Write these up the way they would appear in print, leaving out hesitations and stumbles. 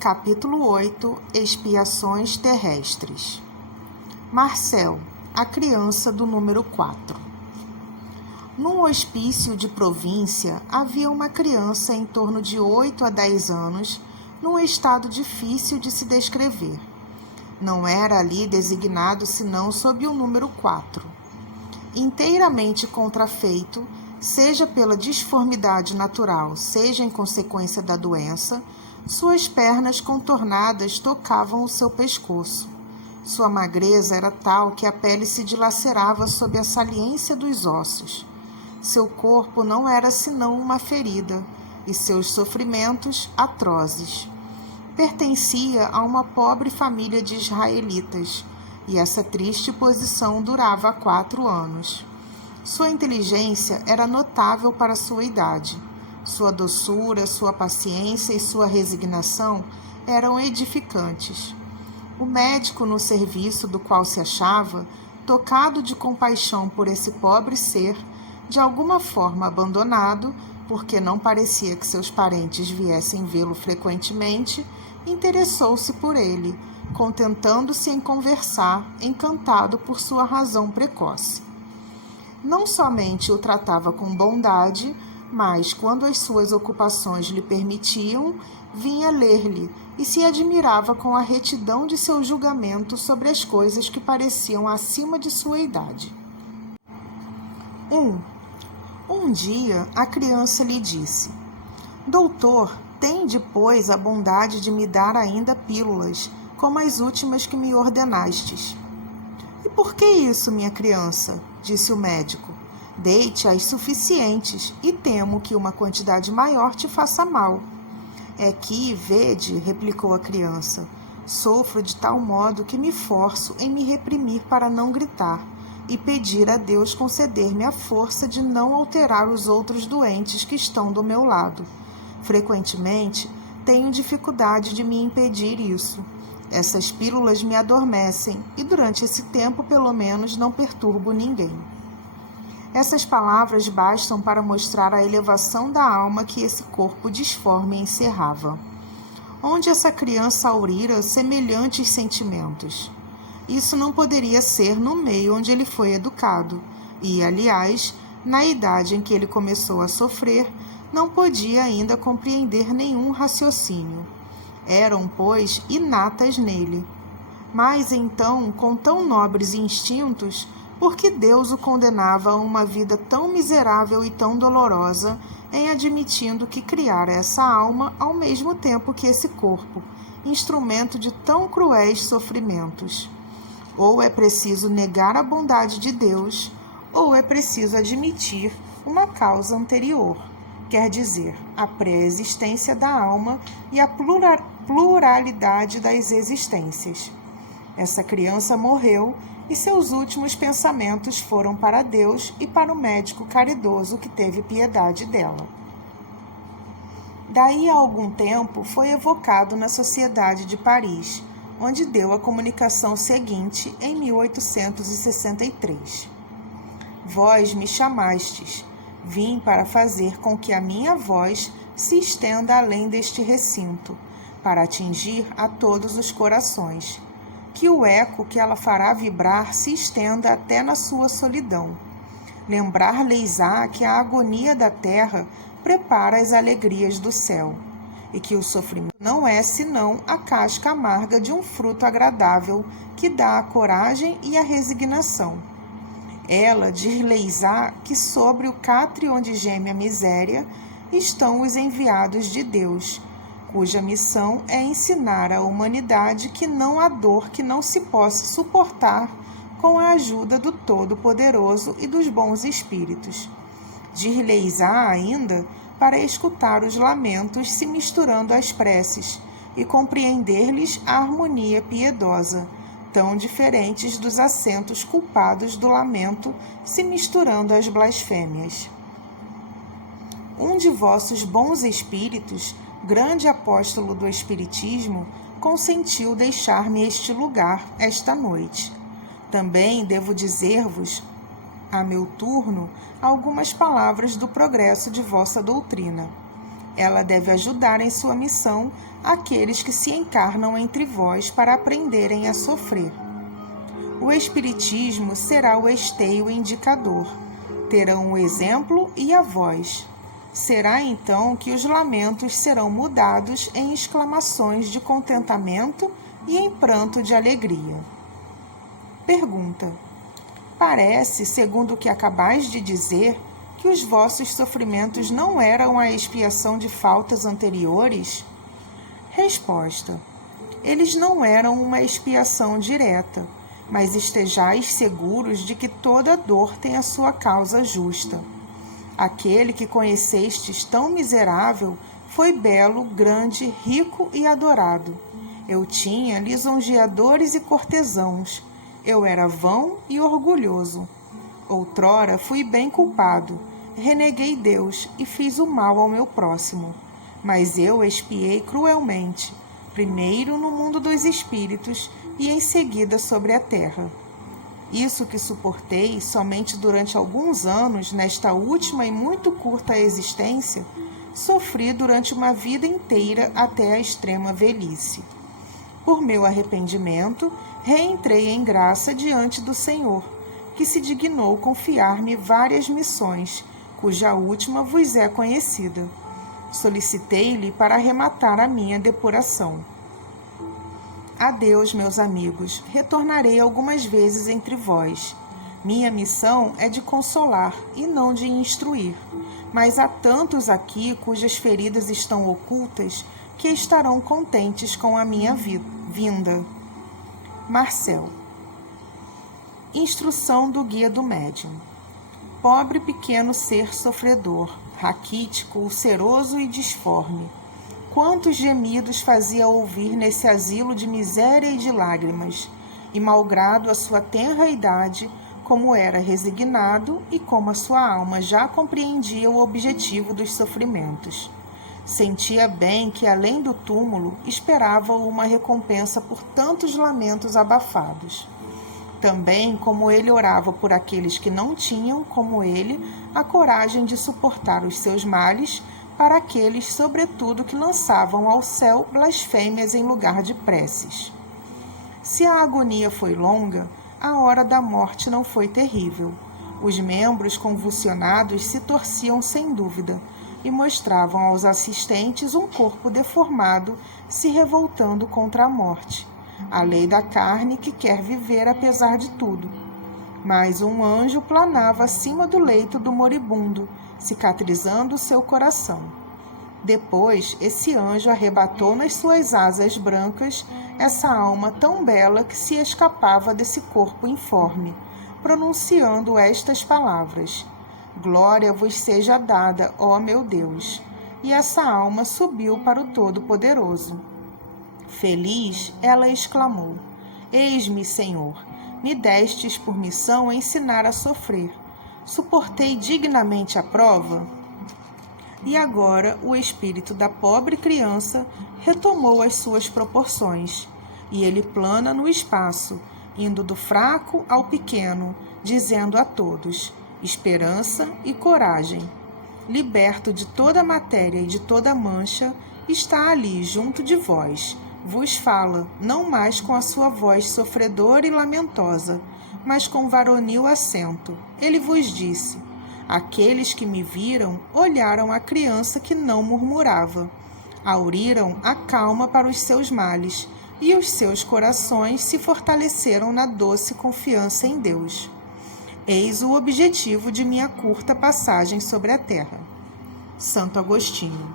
Capítulo 8 – Expiações terrestres. Marcel, a criança do número 4. Num hospício de província, havia uma criança em torno de 8 a 10 anos, num estado difícil de se descrever. Não era ali designado senão sob o número 4. Inteiramente contrafeito, seja pela disformidade natural, seja em consequência da doença, suas pernas contornadas tocavam o seu pescoço. Sua magreza era tal que a pele se dilacerava sob a saliência dos ossos. Seu corpo não era senão uma ferida, e seus sofrimentos atrozes. Pertencia a uma pobre família de israelitas, e essa triste posição durava 4 anos. Sua inteligência era notável para sua idade. Sua doçura, sua paciência e sua resignação eram edificantes. O médico no serviço do qual se achava, tocado de compaixão por esse pobre ser, de alguma forma abandonado, porque não parecia que seus parentes viessem vê-lo frequentemente, interessou-se por ele, contentando-se em conversar, encantado por sua razão precoce. Não somente o tratava com bondade, mas, quando as suas ocupações lhe permitiam, vinha ler-lhe e se admirava com a retidão de seu julgamento sobre as coisas que pareciam acima de sua idade. Um dia, a criança lhe disse: Doutor, tende, pois, a bondade de me dar ainda pílulas, como as últimas que me ordenastes. E por que isso, minha criança? Disse o médico. Dei-te as suficientes, e temo que uma quantidade maior te faça mal. É que, vede, replicou a criança, sofro de tal modo que me forço em me reprimir para não gritar, e pedir a Deus conceder-me a força de não alterar os outros doentes que estão do meu lado. Frequentemente, tenho dificuldade de me impedir isso. Essas pílulas me adormecem, e durante esse tempo, pelo menos, não perturbo ninguém. Essas palavras bastam para mostrar a elevação da alma que esse corpo disforme encerrava. Onde essa criança aurira semelhantes sentimentos? Isso não poderia ser no meio onde ele foi educado, e, aliás, na idade em que ele começou a sofrer, não podia ainda compreender nenhum raciocínio. Eram, pois, inatas nele. Mas, então, com tão nobres instintos, por que Deus o condenava a uma vida tão miserável e tão dolorosa, em admitindo que criara essa alma ao mesmo tempo que esse corpo, instrumento de tão cruéis sofrimentos? Ou é preciso negar a bondade de Deus, ou é preciso admitir uma causa anterior, quer dizer, a pré-existência da alma e a pluralidade das existências. Essa criança morreu e seus últimos pensamentos foram para Deus e para o médico caridoso que teve piedade dela. Daí a algum tempo foi evocado na Sociedade de Paris, onde deu a comunicação seguinte em 1863. Vós me chamastes, vim para fazer com que a minha voz se estenda além deste recinto, para atingir a todos os corações. Que o eco que ela fará vibrar se estenda até na sua solidão. Lembrar-lhes-á que a agonia da terra prepara as alegrias do céu, e que o sofrimento não é senão a casca amarga de um fruto agradável que dá a coragem e a resignação. Ela dir-lhes-á que sobre o catre onde geme a miséria estão os enviados de Deus, cuja missão é ensinar à humanidade que não há dor que não se possa suportar com a ajuda do Todo-Poderoso e dos bons espíritos. Dir-lhes-á ainda para escutar os lamentos se misturando às preces e compreender-lhes a harmonia piedosa, tão diferentes dos acentos culpados do lamento se misturando às blasfêmias. Um de vossos bons espíritos, grande apóstolo do Espiritismo, consentiu deixar-me este lugar esta noite. Também devo dizer-vos, a meu turno, algumas palavras do progresso de vossa doutrina. Ela deve ajudar em sua missão aqueles que se encarnam entre vós para aprenderem a sofrer. O Espiritismo será o esteio indicador. Terão o exemplo e a voz. Será então que os lamentos serão mudados em exclamações de contentamento e em pranto de alegria. Pergunta: parece, segundo o que acabais de dizer, que os vossos sofrimentos não eram a expiação de faltas anteriores? Resposta: eles não eram uma expiação direta, mas estejais seguros de que toda dor tem a sua causa justa. Aquele que conhecestes tão miserável foi belo, grande, rico e adorado. Eu tinha lisonjeadores e cortesãos. Eu era vão e orgulhoso. Outrora fui bem culpado. Reneguei Deus e fiz o mal ao meu próximo. Mas eu expiei cruelmente, primeiro no mundo dos espíritos e em seguida sobre a terra. Isso que suportei somente durante alguns anos, nesta última e muito curta existência, sofri durante uma vida inteira até a extrema velhice. Por meu arrependimento, reentrei em graça diante do Senhor, que se dignou confiar-me várias missões, cuja última vos é conhecida. Solicitei-lhe para arrematar a minha depuração. Adeus, meus amigos, retornarei algumas vezes entre vós. Minha missão é de consolar e não de instruir, mas há tantos aqui cujas feridas estão ocultas que estarão contentes com a minha vinda. Marcel. Instrução do Guia do Médium. Pobre pequeno ser sofredor, raquítico, ulceroso e disforme. Quantos gemidos fazia ouvir nesse asilo de miséria e de lágrimas, e malgrado a sua tenra idade, como era resignado e como a sua alma já compreendia o objetivo dos sofrimentos. Sentia bem que, além do túmulo, esperava uma recompensa por tantos lamentos abafados. Também, como ele orava por aqueles que não tinham, como ele, a coragem de suportar os seus males, para aqueles, sobretudo, que lançavam ao céu blasfêmias em lugar de preces. Se a agonia foi longa, a hora da morte não foi terrível. Os membros convulsionados se torciam sem dúvida e mostravam aos assistentes um corpo deformado se revoltando contra a morte, a lei da carne que quer viver apesar de tudo. Mas um anjo planava acima do leito do moribundo, cicatrizando seu coração. Depois, esse anjo arrebatou nas suas asas brancas essa alma tão bela que se escapava desse corpo informe, pronunciando estas palavras: Glória vos seja dada, ó meu Deus. E essa alma subiu para o Todo-Poderoso. Feliz, ela exclamou: Eis-me, Senhor, me destes por missão ensinar a sofrer. Suportei dignamente a prova? E agora o espírito da pobre criança retomou as suas proporções, e ele plana no espaço, indo do fraco ao pequeno, dizendo a todos: esperança e coragem. Liberto de toda a matéria e de toda a mancha, está ali junto de vós. Vos fala, não mais com a sua voz sofredora e lamentosa, mas com varonil acento. Ele vos disse: aqueles que me viram olharam a criança que não murmurava, auriram a calma para os seus males, e os seus corações se fortaleceram na doce confiança em Deus. Eis o objetivo de minha curta passagem sobre a terra. Santo Agostinho.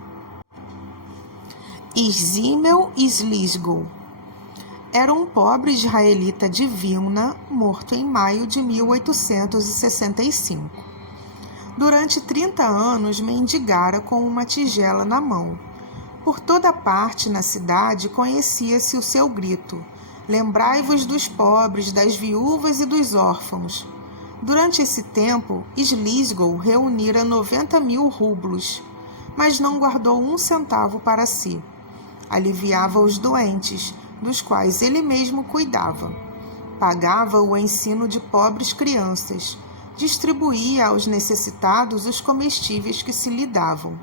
Isímel Slisgo era um pobre israelita de Vilna, morto em maio de 1865. Durante 30 anos mendigara com uma tigela na mão. Por toda parte na cidade conhecia-se o seu grito: lembrai-vos dos pobres, das viúvas e dos órfãos. Durante esse tempo, Slisgo reunira 90.000 rublos, mas não guardou um centavo para si. Aliviava os doentes, dos quais ele mesmo cuidava. Pagava o ensino de pobres crianças. Distribuía aos necessitados os comestíveis que se lhe davam.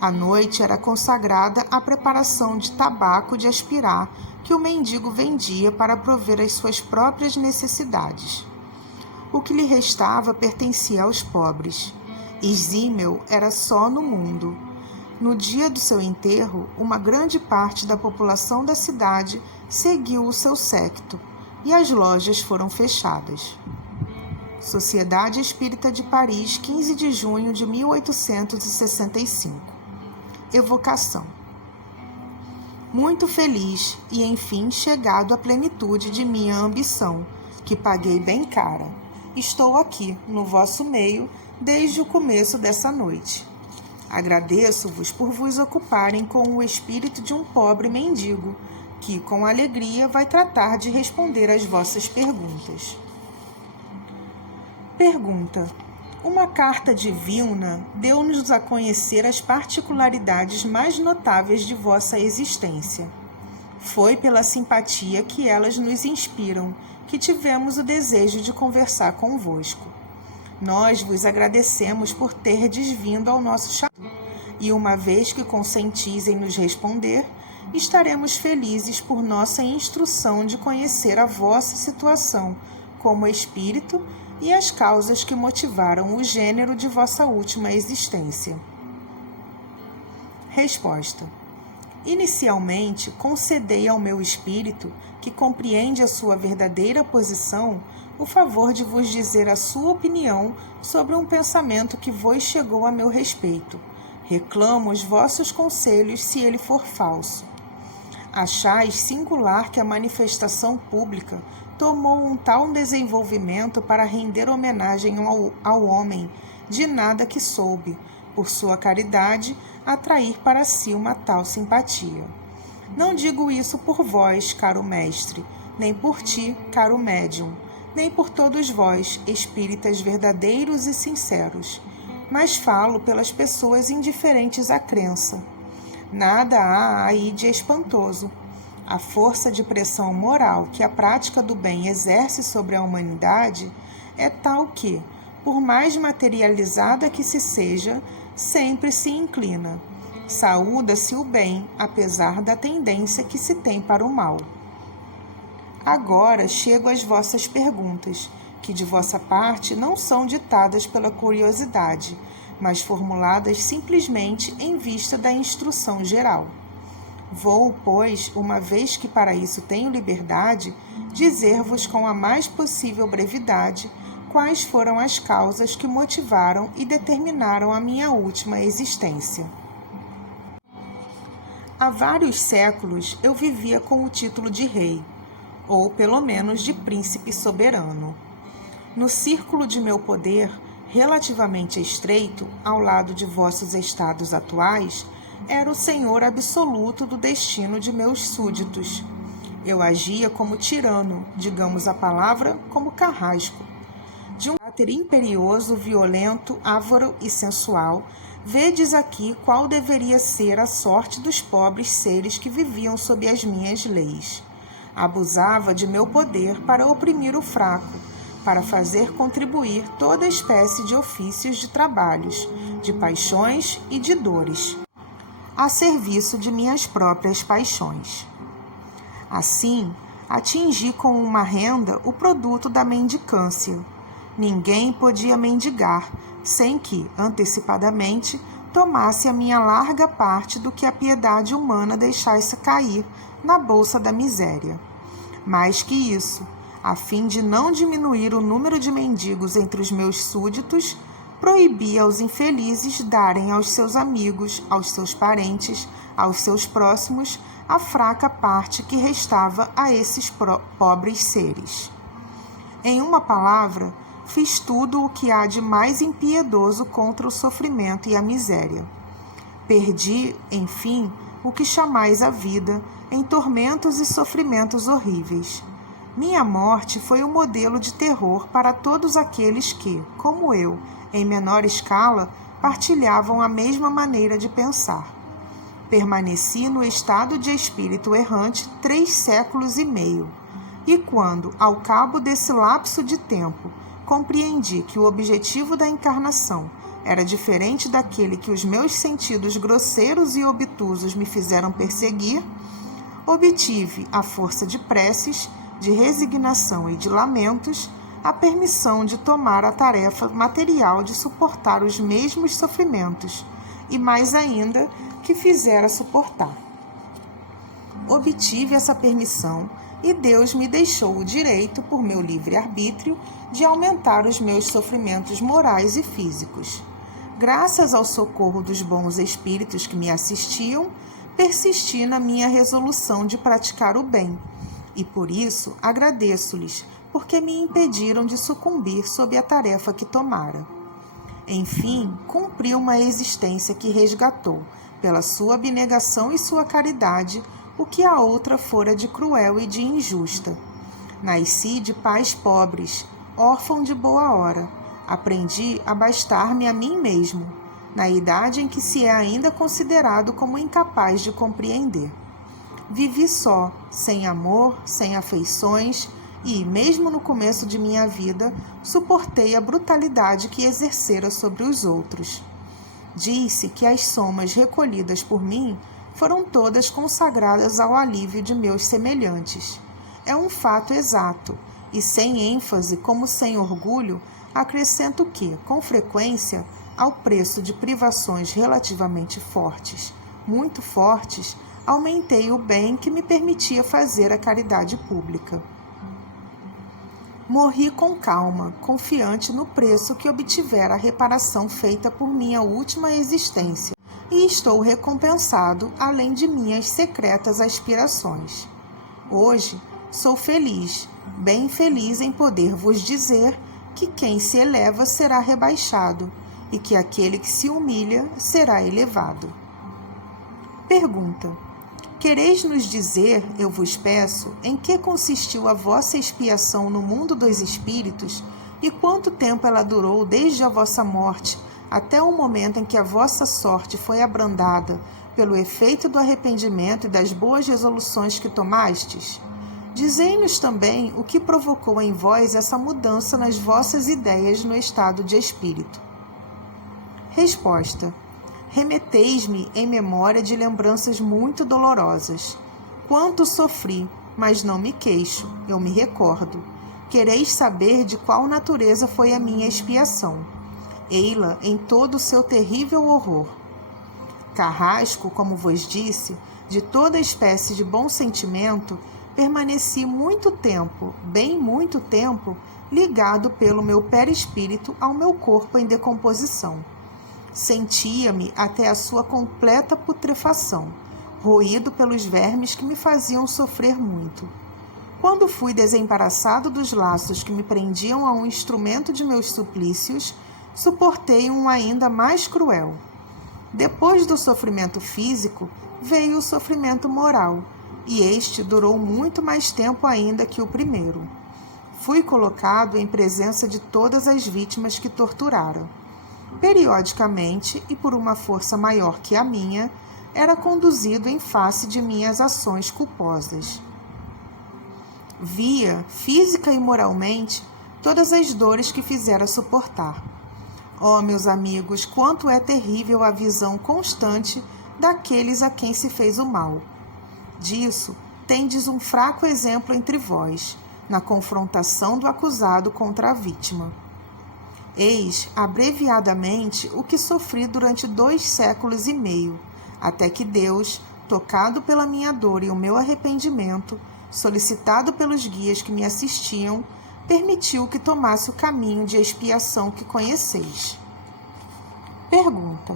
A noite era consagrada à preparação de tabaco de aspirar que o mendigo vendia para prover as suas próprias necessidades. O que lhe restava pertencia aos pobres. Exímio era só no mundo. No dia do seu enterro, uma grande parte da população da cidade seguiu o seu séquito e as lojas foram fechadas. Sociedade Espírita de Paris, 15 de junho de 1865. Evocação. Muito feliz e, enfim, chegado à plenitude de minha ambição, que paguei bem cara. Estou aqui, no vosso meio, desde o começo dessa noite. Agradeço-vos por vos ocuparem com o espírito de um pobre mendigo, que, com alegria, vai tratar de responder às vossas perguntas. Pergunta. Uma carta de Vilna deu-nos a conhecer as particularidades mais notáveis de vossa existência. Foi pela simpatia que elas nos inspiram que tivemos o desejo de conversar convosco. Nós vos agradecemos por terdes vindo ao nosso chamado, e uma vez que consentis em nos responder, estaremos felizes por nossa instrução de conhecer a vossa situação como espírito e as causas que motivaram o gênero de vossa última existência. Resposta. Inicialmente, concedei ao meu espírito, que compreende a sua verdadeira posição, o favor de vos dizer a sua opinião sobre um pensamento que vos chegou a meu respeito. Reclamo os vossos conselhos se ele for falso. Achais singular que a manifestação pública tomou um tal desenvolvimento para render homenagem ao homem, de nada que soube, por sua caridade, atrair para si uma tal simpatia. Não digo isso por vós, caro mestre, nem por ti, caro médium, nem por todos vós, espíritas verdadeiros e sinceros, mas falo pelas pessoas indiferentes à crença. Nada há aí de espantoso. A força de pressão moral que a prática do bem exerce sobre a humanidade é tal que, por mais materializada que se seja, sempre se inclina. Saúda-se o bem, apesar da tendência que se tem para o mal. Agora chego às vossas perguntas, que de vossa parte não são ditadas pela curiosidade, mas formuladas simplesmente em vista da instrução geral. Vou, pois, uma vez que para isso tenho liberdade, dizer-vos com a mais possível brevidade quais foram as causas que motivaram e determinaram a minha última existência. Há vários séculos eu vivia com o título de rei, ou pelo menos de príncipe soberano. No círculo de meu poder, relativamente estreito, ao lado de vossos estados atuais, era o senhor absoluto do destino de meus súditos. Eu agia como tirano, digamos a palavra, como carrasco. De um caráter imperioso, violento, avaro e sensual, vedes aqui qual deveria ser a sorte dos pobres seres que viviam sob as minhas leis. Abusava de meu poder para oprimir o fraco, para fazer contribuir toda espécie de ofícios de trabalhos, de paixões e de dores, a serviço de minhas próprias paixões. Assim, atingi com uma renda o produto da mendicância. Ninguém podia mendigar sem que, antecipadamente, tomasse a minha larga parte do que a piedade humana deixasse cair na bolsa da miséria. Mais que isso, a fim de não diminuir o número de mendigos entre os meus súditos, proibia aos infelizes darem aos seus amigos, aos seus parentes, aos seus próximos, a fraca parte que restava a esses pobres seres. Em uma palavra, fiz tudo o que há de mais impiedoso contra o sofrimento e a miséria. Perdi, enfim, o que chamais a vida, em tormentos e sofrimentos horríveis. Minha morte foi um modelo de terror para todos aqueles que, como eu, em menor escala, partilhavam a mesma maneira de pensar. Permaneci no estado de espírito errante 3 séculos e meio, e quando, ao cabo desse lapso de tempo, compreendi que o objetivo da encarnação Era diferente daquele que os meus sentidos grosseiros e obtusos me fizeram perseguir. Obtive, à força de preces, de resignação e de lamentos, a permissão de tomar a tarefa material de suportar os mesmos sofrimentos, e mais ainda, que fizera suportar. Obtive essa permissão e Deus me deixou o direito, por meu livre-arbítrio, de aumentar os meus sofrimentos morais e físicos. Graças ao socorro dos bons espíritos que me assistiam, persisti na minha resolução de praticar o bem, e por isso agradeço-lhes, porque me impediram de sucumbir sob a tarefa que tomara. Enfim, cumpri uma existência que resgatou, pela sua abnegação e sua caridade, o que a outra fora de cruel e de injusta. Nasci de pais pobres, órfão de boa hora. Aprendi a bastar-me a mim mesmo, na idade em que se é ainda considerado como incapaz de compreender. Vivi só, sem amor, sem afeições, e, mesmo no começo de minha vida, suportei a brutalidade que exercera sobre os outros. Diz-se que as somas recolhidas por mim foram todas consagradas ao alívio de meus semelhantes. É um fato exato, e sem ênfase como sem orgulho, acrescento que, com frequência, ao preço de privações relativamente fortes, muito fortes, aumentei o bem que me permitia fazer a caridade pública. Morri com calma, confiante no preço que obtivera a reparação feita por minha última existência, e estou recompensado, além de minhas secretas aspirações. Hoje sou feliz, bem feliz em poder vos dizer que quem se eleva será rebaixado, e que aquele que se humilha será elevado. Pergunta: quereis nos dizer, eu vos peço, em que consistiu a vossa expiação no mundo dos espíritos e quanto tempo ela durou desde a vossa morte até o momento em que a vossa sorte foi abrandada pelo efeito do arrependimento e das boas resoluções que tomastes? Dizei-nos também o que provocou em vós essa mudança nas vossas ideias no estado de espírito. Resposta: remeteis-me em memória de lembranças muito dolorosas. Quanto sofri, mas não me queixo, eu me recordo. Quereis saber de qual natureza foi a minha expiação. Ei-la em todo o seu terrível horror. Carrasco, como vos disse, de toda espécie de bom sentimento, permaneci muito tempo, bem muito tempo, ligado pelo meu perispírito ao meu corpo em decomposição. Sentia-me até a sua completa putrefação, roído pelos vermes que me faziam sofrer muito. Quando fui desembaraçado dos laços que me prendiam a um instrumento de meus suplícios, suportei um ainda mais cruel. Depois do sofrimento físico, veio o sofrimento moral, e este durou muito mais tempo ainda que o primeiro. Fui colocado em presença de todas as vítimas que torturara. Periodicamente, e por uma força maior que a minha, era conduzido em face de minhas ações culposas. Via, física e moralmente, todas as dores que fizera suportar. Ó, meus amigos, quanto é terrível a visão constante daqueles a quem se fez o mal. Disso, tendes um fraco exemplo entre vós, na confrontação do acusado contra a vítima. Eis, abreviadamente, o que sofri durante 2 séculos e meio, até que Deus, tocado pela minha dor e o meu arrependimento, solicitado pelos guias que me assistiam, permitiu que tomasse o caminho de expiação que conheceis. Pergunta: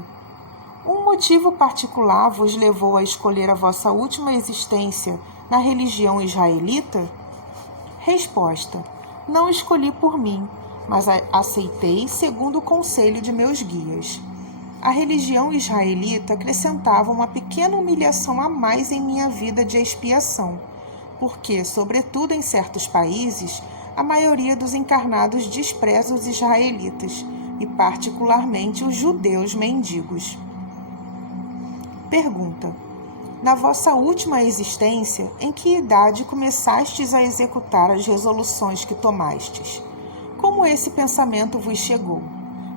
um motivo particular vos levou a escolher a vossa última existência na religião israelita? Resposta: não escolhi por mim, mas aceitei segundo o conselho de meus guias. A religião israelita acrescentava uma pequena humilhação a mais em minha vida de expiação, porque, sobretudo em certos países, a maioria dos encarnados despreza os israelitas, e particularmente os judeus mendigos. Pergunta: na vossa última existência, em que idade começastes a executar as resoluções que tomastes? Como esse pensamento vos chegou?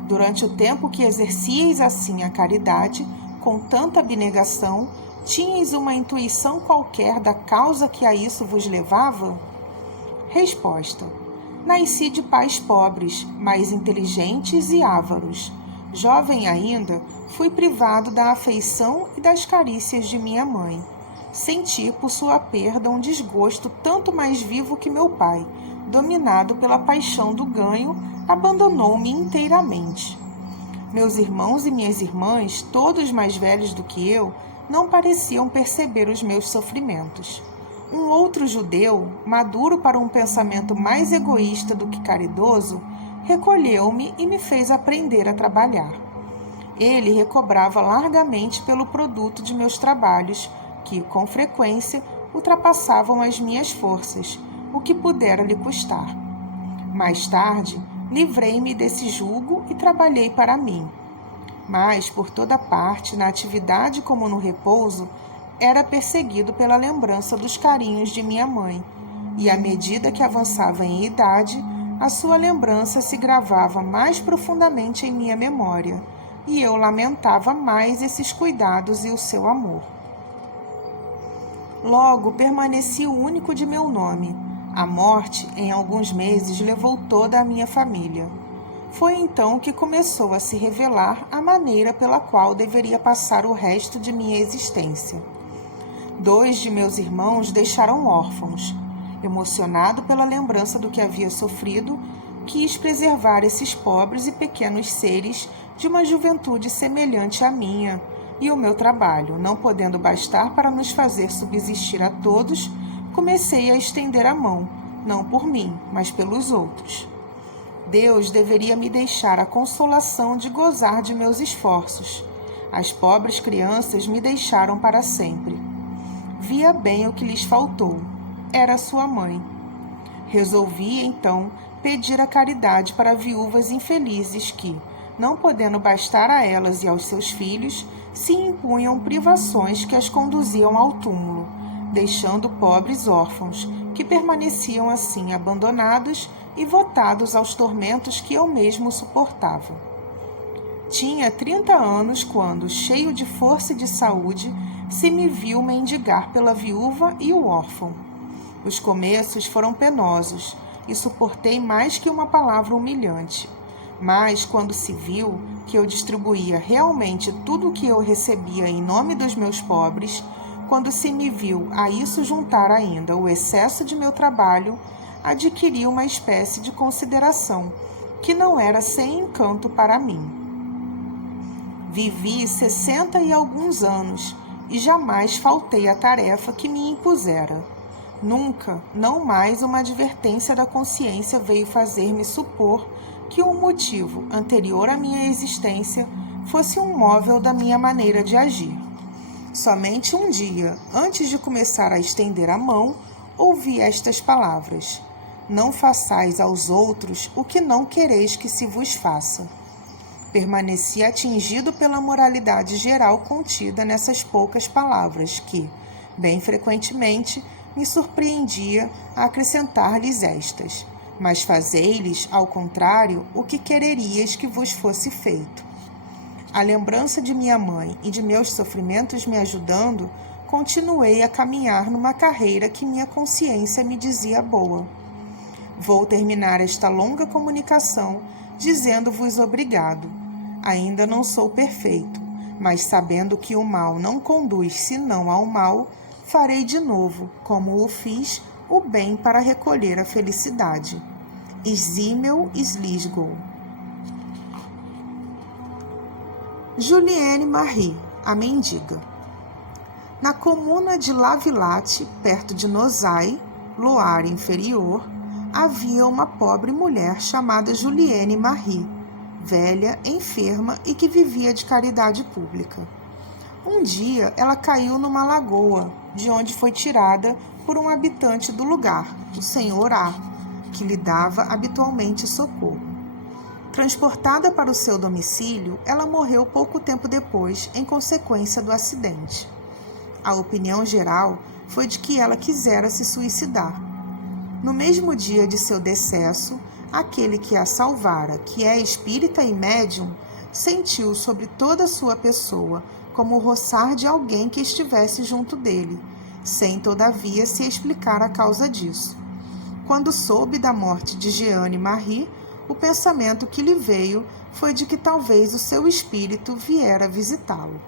Durante o tempo que exercíeis assim a caridade, com tanta abnegação, tinhais uma intuição qualquer da causa que a isso vos levava? Resposta: nasci de pais pobres, mas inteligentes e ávaros. Jovem ainda, fui privado da afeição e das carícias de minha mãe. Senti por sua perda um desgosto tanto mais vivo que meu pai, dominado pela paixão do ganho, abandonou-me inteiramente. Meus irmãos e minhas irmãs, todos mais velhos do que eu, não pareciam perceber os meus sofrimentos. Um outro judeu, maduro para um pensamento mais egoísta do que caridoso, recolheu-me e me fez aprender a trabalhar. Ele recobrava largamente pelo produto de meus trabalhos, que, com frequência, ultrapassavam as minhas forças, o que pudera lhe custar. Mais tarde, livrei-me desse jugo e trabalhei para mim. Mas, por toda parte, na atividade como no repouso, era perseguido pela lembrança dos carinhos de minha mãe, e à medida que avançava em idade, a sua lembrança se gravava mais profundamente em minha memória, e eu lamentava mais esses cuidados e o seu amor. Logo permaneci o único de meu nome. A morte, em alguns meses, levou toda a minha família. Foi então que começou a se revelar a maneira pela qual deveria passar o resto de minha existência. 2 de meus irmãos deixaram órfãos. Emocionado pela lembrança do que havia sofrido, quis preservar esses pobres e pequenos seres de uma juventude semelhante à minha, e o meu trabalho, não podendo bastar para nos fazer subsistir a todos, comecei a estender a mão, não por mim, mas pelos outros. Deus deveria me deixar a consolação de gozar de meus esforços. As pobres crianças me deixaram para sempre. Via bem o que lhes faltou. Era sua mãe. Resolvi, então, pedir a caridade para viúvas infelizes que, não podendo bastar a elas e aos seus filhos, se impunham privações que as conduziam ao túmulo, deixando pobres órfãos, que permaneciam assim abandonados e votados aos tormentos que eu mesmo suportava. Tinha 30 anos quando, cheio de força e de saúde, se me viu mendigar pela viúva e o órfão. Os começos foram penosos e suportei mais que uma palavra humilhante. Mas, quando se viu que eu distribuía realmente tudo o que eu recebia em nome dos meus pobres, quando se me viu a isso juntar ainda o excesso de meu trabalho, adquiri uma espécie de consideração, que não era sem encanto para mim. Vivi 60 e alguns anos, e jamais faltei à tarefa que me impusera. Nunca, não mais uma advertência da consciência veio fazer-me supor que um motivo anterior à minha existência fosse um móvel da minha maneira de agir. Somente um dia, antes de começar a estender a mão, ouvi estas palavras: não façais aos outros o que não quereis que se vos faça. Permaneci atingido pela moralidade geral contida nessas poucas palavras que, bem frequentemente, me surpreendia a acrescentar-lhes estas: mas fazei-lhes, ao contrário, o que quererias que vos fosse feito. A lembrança de minha mãe e de meus sofrimentos me ajudando, continuei a caminhar numa carreira que minha consciência me dizia boa. Vou terminar esta longa comunicação dizendo-vos obrigado. Ainda não sou perfeito, mas sabendo que o mal não conduz senão ao mal, farei de novo, como o fiz, o bem para recolher a felicidade. Isímel Slisgow. Julienne Marie, a mendiga. Na comuna de La Villette, perto de Nozay, Loire Inferior, havia uma pobre mulher chamada Julienne Marie, velha, enferma e que vivia de caridade pública. Um dia ela caiu numa lagoa, de onde foi tirada por um habitante do lugar, o Sr. A, que lhe dava habitualmente socorro. Transportada para o seu domicílio, ela morreu pouco tempo depois, em consequência do acidente. A opinião geral foi de que ela quisera se suicidar. No mesmo dia de seu decesso, aquele que a salvara, que é espírita e médium, sentiu sobre toda a sua pessoa como o roçar de alguém que estivesse junto dele, sem todavia se explicar a causa disso. Quando soube da morte de Jeanne Marie, o pensamento que lhe veio foi de que talvez o seu espírito viera visitá-lo.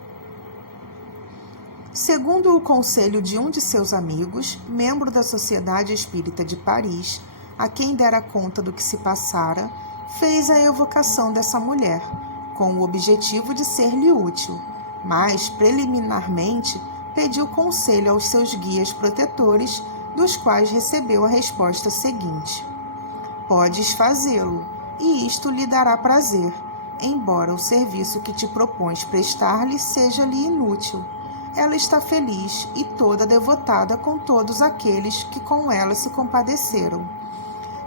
Segundo o conselho de um de seus amigos, membro da Sociedade Espírita de Paris, a quem dera conta do que se passara, fez a evocação dessa mulher, com o objetivo de ser-lhe útil, mas, preliminarmente, pediu conselho aos seus guias protetores, dos quais recebeu a resposta seguinte: podes fazê-lo, e isto lhe dará prazer, embora o serviço que te propões prestar-lhe seja-lhe inútil. Ela está feliz e toda devotada com todos aqueles que com ela se compadeceram.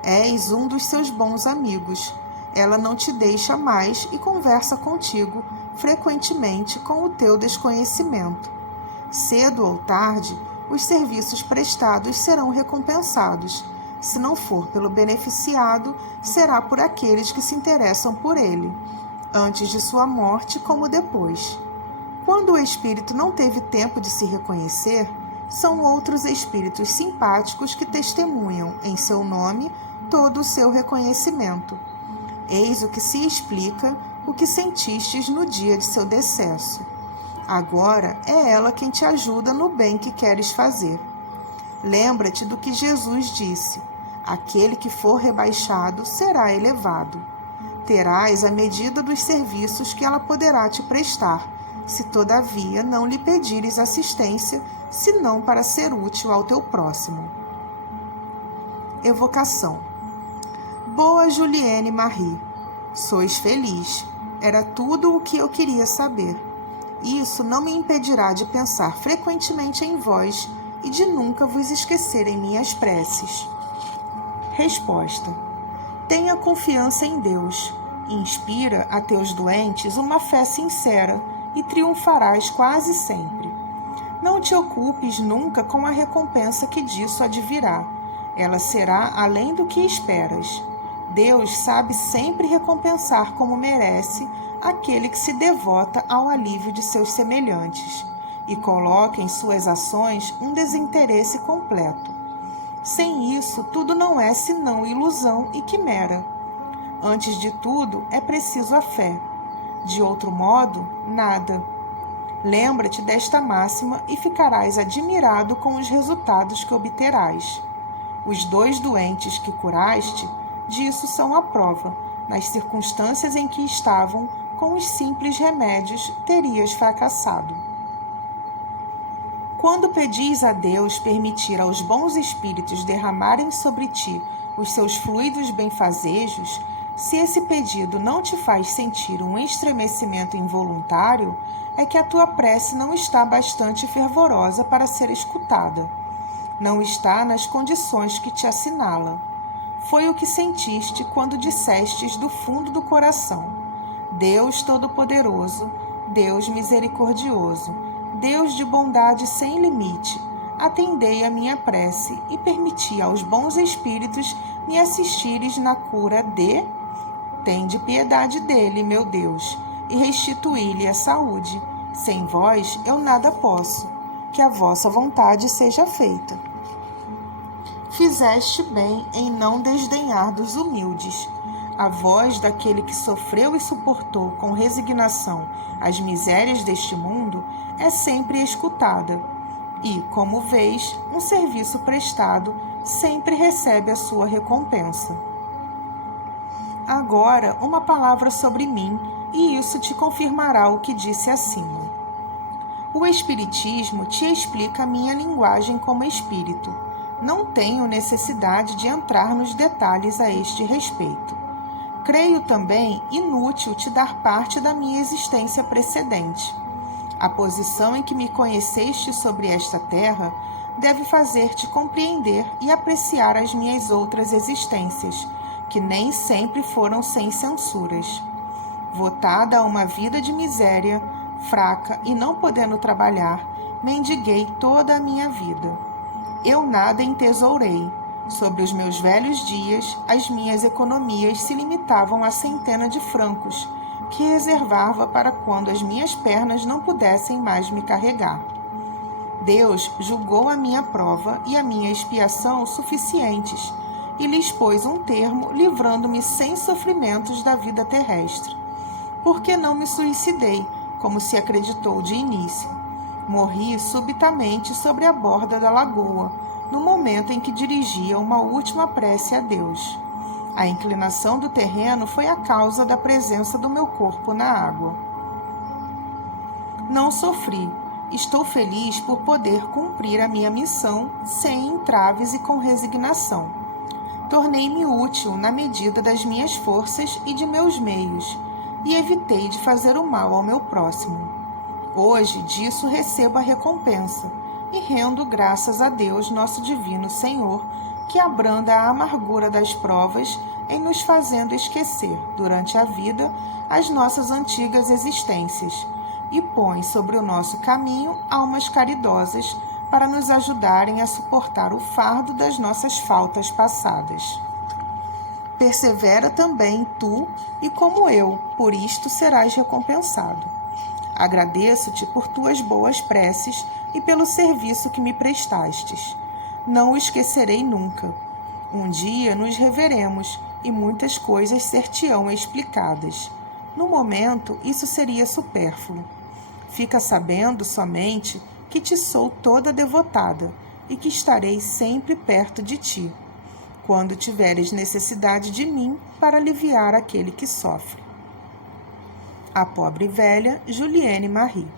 És um dos seus bons amigos. Ela não te deixa mais e conversa contigo frequentemente com o teu desconhecimento. Cedo ou tarde, os serviços prestados serão recompensados. Se não for pelo beneficiado, será por aqueles que se interessam por ele, antes de sua morte como depois. Quando o espírito não teve tempo de se reconhecer, são outros espíritos simpáticos que testemunham, em seu nome, todo o seu reconhecimento. Eis o que se explica o que sentistes no dia de seu decesso. Agora é ela quem te ajuda no bem que queres fazer. Lembra-te do que Jesus disse: aquele que for rebaixado será elevado. Terás a medida dos serviços que ela poderá te prestar, se todavia não lhe pedires assistência, senão para ser útil ao teu próximo. Evocação. Boa Julienne Marie, sois feliz. Era tudo o que eu queria saber. Isso não me impedirá de pensar frequentemente em vós e de nunca vos esquecer em minhas preces. Resposta. Tenha confiança em Deus. Inspira a teus doentes uma fé sincera e triunfarás quase sempre. Não te ocupes nunca com a recompensa que disso advirá. Ela será além do que esperas. Deus sabe sempre recompensar como merece aquele que se devota ao alívio de seus semelhantes e coloca em suas ações um desinteresse completo. Sem isso, tudo não é senão ilusão e quimera. Antes de tudo, é preciso a fé. De outro modo, nada. Lembra-te desta máxima e ficarás admirado com os resultados que obterás. Os 2 doentes que curaste, disso são a prova. Nas circunstâncias em que estavam, com os simples remédios, terias fracassado. Quando pedis a Deus permitir aos bons espíritos derramarem sobre ti os seus fluidos benfazejos, se esse pedido não te faz sentir um estremecimento involuntário, é que a tua prece não está bastante fervorosa para ser escutada. Não está nas condições que te assinala. Foi o que sentiste quando dissestes do fundo do coração: Deus Todo-Poderoso, Deus Misericordioso, Deus de bondade sem limite, atendei a minha prece e permiti aos bons espíritos me assistires na cura de... Tende piedade dele, meu Deus, e restituí-lhe a saúde. Sem vós eu nada posso. Que a vossa vontade seja feita. Fizeste bem em não desdenhar dos humildes. A voz daquele que sofreu e suportou com resignação as misérias deste mundo é sempre escutada. E, como vês, um serviço prestado sempre recebe a sua recompensa. Agora, uma palavra sobre mim, e isso te confirmará o que disse acima. O Espiritismo te explica a minha linguagem como espírito. Não tenho necessidade de entrar nos detalhes a este respeito. Creio também inútil te dar parte da minha existência precedente. A posição em que me conheceste sobre esta terra deve fazer-te compreender e apreciar as minhas outras existências, que nem sempre foram sem censuras. Votada a uma vida de miséria, fraca e não podendo trabalhar, mendiguei toda a minha vida. Eu nada entesourei. Sobre os meus velhos dias, as minhas economias se limitavam a centena de francos, que reservava para quando as minhas pernas não pudessem mais me carregar. Deus julgou a minha prova e a minha expiação suficientes, e lhes pôs um termo, livrando-me sem sofrimentos da vida terrestre. Porque não me suicidei, como se acreditou de início. Morri subitamente sobre a borda da lagoa, no momento em que dirigia uma última prece a Deus. A inclinação do terreno foi a causa da presença do meu corpo na água. Não sofri. Estou feliz por poder cumprir a minha missão sem entraves e com resignação. Tornei-me útil na medida das minhas forças e de meus meios, e evitei de fazer o mal ao meu próximo. Hoje disso recebo a recompensa, e rendo graças a Deus, nosso divino Senhor, que abranda a amargura das provas em nos fazendo esquecer, durante a vida, as nossas antigas existências, e põe sobre o nosso caminho almas caridosas para nos ajudarem a suportar o fardo das nossas faltas passadas. Persevera também tu, e como eu, por isto serás recompensado. Agradeço-te por tuas boas preces e pelo serviço que me prestastes. Não o esquecerei nunca. Um dia nos reveremos e muitas coisas ser-te-ão explicadas. No momento, isso seria supérfluo. Fica sabendo somente que te sou toda devotada e que estarei sempre perto de ti, quando tiveres necessidade de mim para aliviar aquele que sofre. A pobre velha Julienne Marie.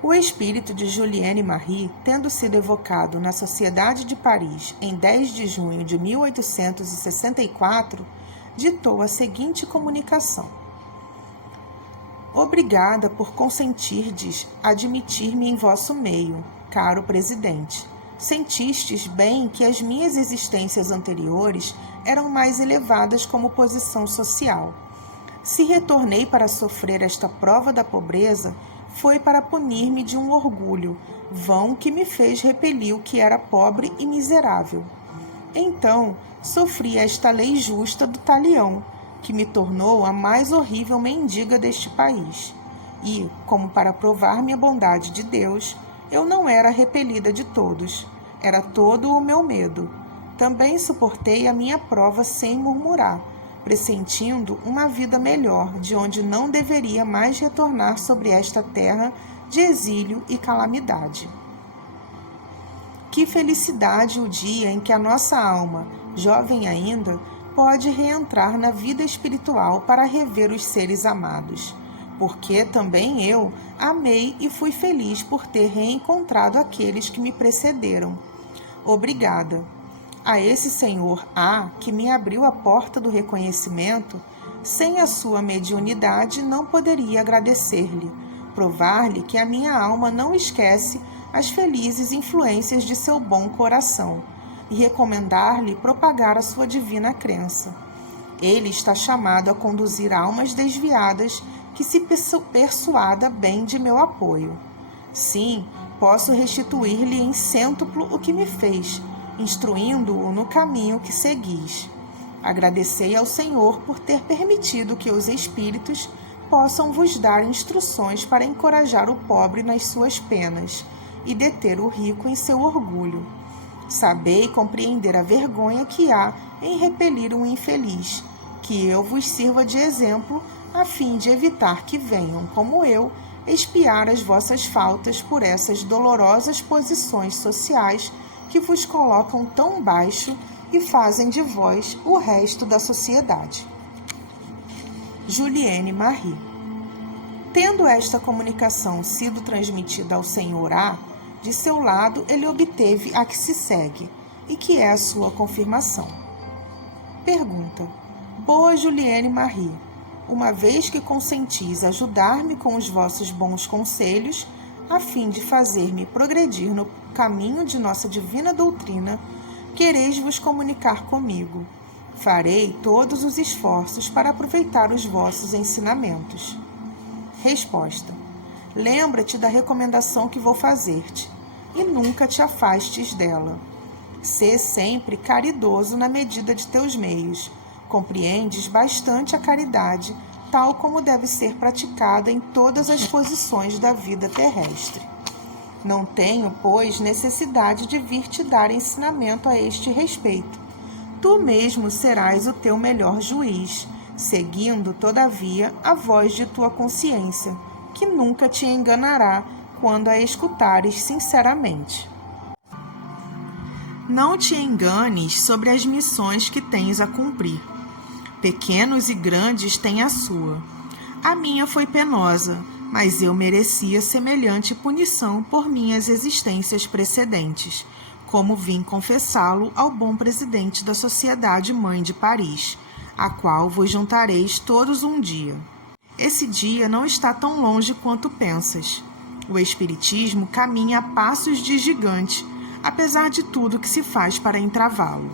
O espírito de Julienne Marie, tendo sido evocado na Sociedade de Paris em 10 de junho de 1864, ditou a seguinte comunicação: Obrigada por consentirdes admitir-me em vosso meio, caro presidente. Sentistes bem que as minhas existências anteriores eram mais elevadas como posição social. Se retornei para sofrer esta prova da pobreza, foi para punir-me de um orgulho, vão que me fez repelir o que era pobre e miserável. Então, sofri esta lei justa do talião, que me tornou a mais horrível mendiga deste país. E, como para provar-me a bondade de Deus, eu não era repelida de todos, era todo o meu medo. Também suportei a minha prova sem murmurar, pressentindo uma vida melhor, de onde não deveria mais retornar sobre esta terra de exílio e calamidade. Que felicidade o dia em que a nossa alma, jovem ainda, pode reentrar na vida espiritual para rever os seres amados, porque também eu amei e fui feliz por ter reencontrado aqueles que me precederam. Obrigada. A esse Senhor A, que me abriu a porta do reconhecimento, sem a sua mediunidade não poderia agradecer-lhe, provar-lhe que a minha alma não esquece as felizes influências de seu bom coração e recomendar-lhe propagar a sua divina crença. Ele está chamado a conduzir almas desviadas que se persuada bem de meu apoio. Sim, posso restituir-lhe em cêntuplo o que me fez, instruindo-o no caminho que seguis. Agradecei ao Senhor por ter permitido que os espíritos possam vos dar instruções para encorajar o pobre nas suas penas e deter o rico em seu orgulho. Sabei compreender a vergonha que há em repelir um infeliz, que eu vos sirva de exemplo, a fim de evitar que venham, como eu, expiar as vossas faltas por essas dolorosas posições sociais que vos colocam tão baixo e fazem de vós o resto da sociedade. Julienne Marie. Tendo esta comunicação sido transmitida ao Senhor A, de seu lado ele obteve a que se segue, e que é a sua confirmação. Pergunta: Boa Julienne Marie, uma vez que consentis ajudar-me com os vossos bons conselhos, a fim de fazer-me progredir no caminho de nossa divina doutrina, quereis vos comunicar comigo. Farei todos os esforços para aproveitar os vossos ensinamentos. Resposta: Lembra-te da recomendação que vou fazer-te, e nunca te afastes dela. Sê sempre caridoso na medida de teus meios. Compreendes bastante a caridade, tal como deve ser praticada em todas as posições da vida terrestre. Não tenho, pois, necessidade de vir te dar ensinamento a este respeito. Tu mesmo serás o teu melhor juiz, seguindo, todavia, a voz de tua consciência, que nunca te enganará quando a escutares sinceramente. Não te enganes sobre as missões que tens a cumprir. Pequenos e grandes têm a sua. A minha foi penosa, mas eu merecia semelhante punição por minhas existências precedentes, como vim confessá-lo ao bom presidente da Sociedade Mãe de Paris, a qual vos juntareis todos um dia. Esse dia não está tão longe quanto pensas. O Espiritismo caminha a passos de gigante, apesar de tudo que se faz para entravá-lo.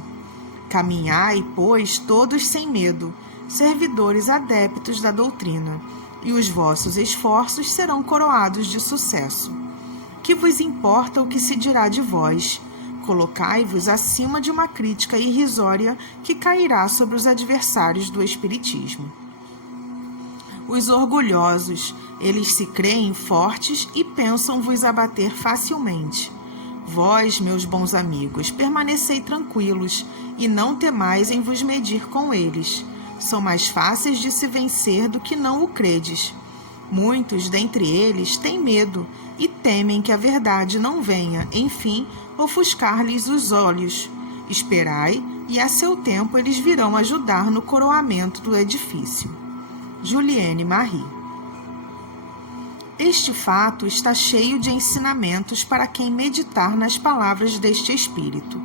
Caminhai, pois, todos sem medo, servidores adeptos da doutrina, e os vossos esforços serão coroados de sucesso. Que vos importa o que se dirá de vós? Colocai-vos acima de uma crítica irrisória que cairá sobre os adversários do Espiritismo. Os orgulhosos, eles se creem fortes e pensam vos abater facilmente. Vós, meus bons amigos, permanecei tranquilos e não temais em vos medir com eles. São mais fáceis de se vencer do que não o credes. Muitos dentre eles têm medo e temem que a verdade não venha, enfim, ofuscar-lhes os olhos. Esperai, e a seu tempo eles virão ajudar no coroamento do edifício. Juliane Marie. Este fato está cheio de ensinamentos para quem meditar nas palavras deste Espírito.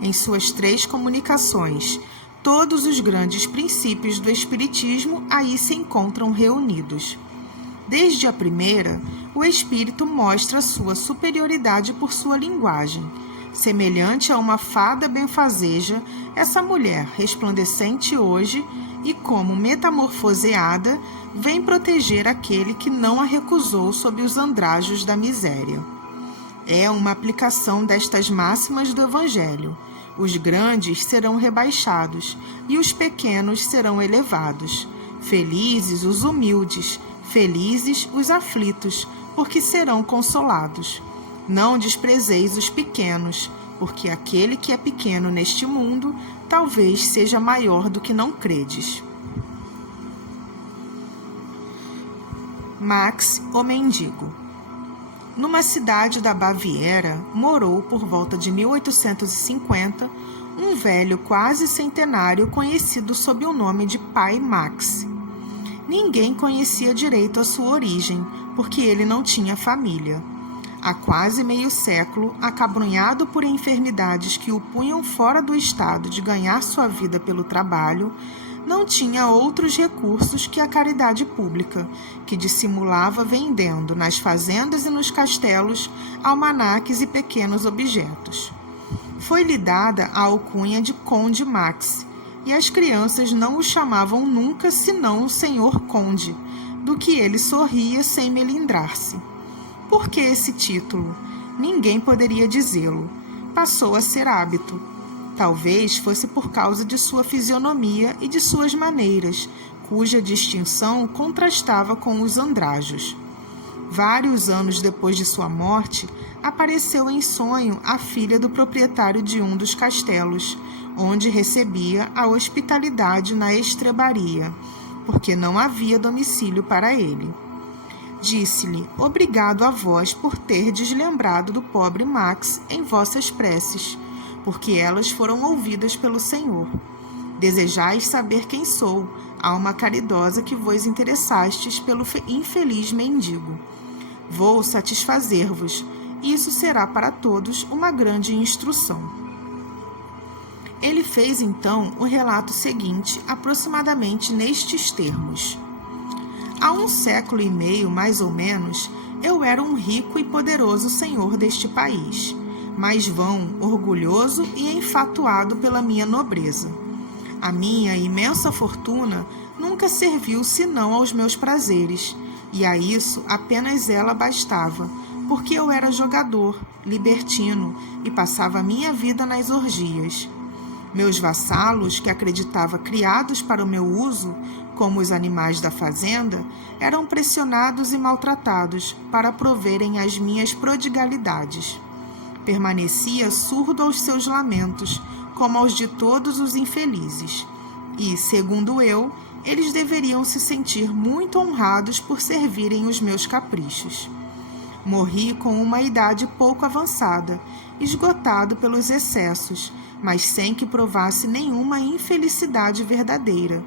Em suas 3 comunicações, todos os grandes princípios do Espiritismo aí se encontram reunidos. Desde a primeira, o Espírito mostra sua superioridade por sua linguagem. Semelhante a uma fada benfazeja, essa mulher, resplandecente hoje e como metamorfoseada, vem proteger aquele que não a recusou sob os andrajos da miséria. É uma aplicação destas máximas do Evangelho. Os grandes serão rebaixados e os pequenos serão elevados. Felizes os humildes, felizes os aflitos, porque serão consolados. Não desprezeis os pequenos, porque aquele que é pequeno neste mundo, talvez seja maior do que não credes. Max, o Mendigo. Numa cidade da Baviera, morou, por volta de 1850, um velho quase centenário conhecido sob o nome de Pai Max. Ninguém conhecia direito a sua origem, porque ele não tinha família. Há quase meio século, acabrunhado por enfermidades que o punham fora do estado de ganhar sua vida pelo trabalho, não tinha outros recursos que a caridade pública, que dissimulava vendendo nas fazendas e nos castelos almanaques e pequenos objetos. Foi-lhe dada a alcunha de Conde Max, e as crianças não o chamavam nunca senão o Senhor Conde, do que ele sorria sem melindrar-se. Por que esse título? Ninguém poderia dizê-lo. Passou a ser hábito. Talvez fosse por causa de sua fisionomia e de suas maneiras, cuja distinção contrastava com os andrajos. Vários anos depois de sua morte, apareceu em sonho a filha do proprietário de um dos castelos, onde recebia a hospitalidade na estrebaria, porque não havia domicílio para ele. Disse-lhe: obrigado a vós por terdes lembrado do pobre Max em vossas preces, porque elas foram ouvidas pelo Senhor. Desejais saber quem sou, alma caridosa que vos interessastes pelo infeliz mendigo. Vou satisfazer-vos. Isso será para todos uma grande instrução. Ele fez então o relato seguinte, aproximadamente nestes termos. Há 1 século e meio, mais ou menos, eu era um rico e poderoso senhor deste país, mas vão, orgulhoso e enfatuado pela minha nobreza. A minha imensa fortuna nunca serviu senão aos meus prazeres, e a isso apenas ela bastava, porque eu era jogador, libertino e passava minha vida nas orgias. Meus vassalos, que acreditava criados para o meu uso, como os animais da fazenda, eram pressionados e maltratados para proverem as minhas prodigalidades. Permanecia surdo aos seus lamentos, como aos de todos os infelizes. E, segundo eu, eles deveriam se sentir muito honrados por servirem os meus caprichos. Morri com uma idade pouco avançada, esgotado pelos excessos, mas sem que provasse nenhuma infelicidade verdadeira.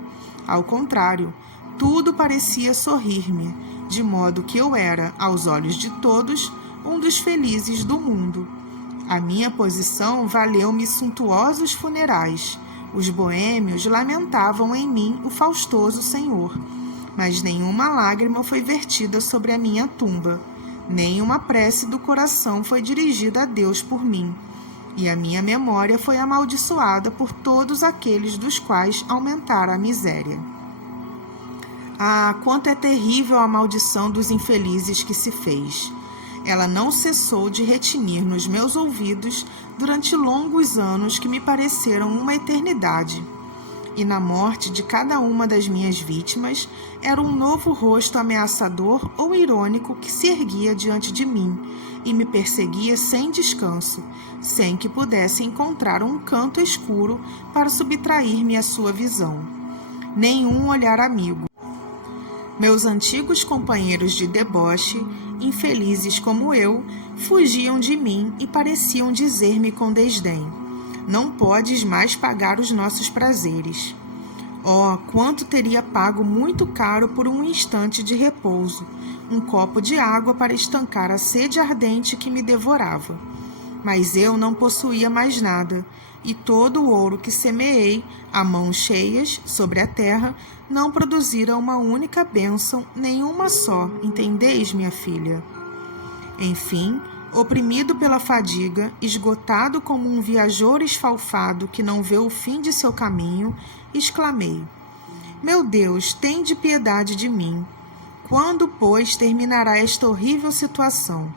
Ao contrário, tudo parecia sorrir-me, de modo que eu era, aos olhos de todos, um dos felizes do mundo. A minha posição valeu-me suntuosos funerais. Os boêmios lamentavam em mim o faustoso Senhor, mas nenhuma lágrima foi vertida sobre a minha tumba, nem uma prece do coração foi dirigida a Deus por mim, e a minha memória foi amaldiçoada por todos aqueles dos quais aumentara a miséria. Ah, quanto é terrível a maldição dos infelizes que se fez! Ela não cessou de retinir nos meus ouvidos durante longos anos que me pareceram uma eternidade. E na morte de cada uma das minhas vítimas era um novo rosto ameaçador ou irônico que se erguia diante de mim e me perseguia sem descanso, sem que pudesse encontrar um canto escuro para subtrair-me à sua visão. Nenhum olhar amigo. Meus antigos companheiros de deboche, infelizes como eu, fugiam de mim e pareciam dizer-me com desdém: não podes mais pagar os nossos prazeres. Oh, quanto teria pago muito caro por um instante de repouso, um copo de água para estancar a sede ardente que me devorava. Mas eu não possuía mais nada, e todo o ouro que semeei, a mãos cheias, sobre a terra, não produzira uma única bênção, nenhuma só, entendeis, minha filha? Enfim, oprimido pela fadiga, esgotado como um viajor esfalfado que não vê o fim de seu caminho, exclamei: meu Deus, tende piedade de mim. Quando, pois, terminará esta horrível situação?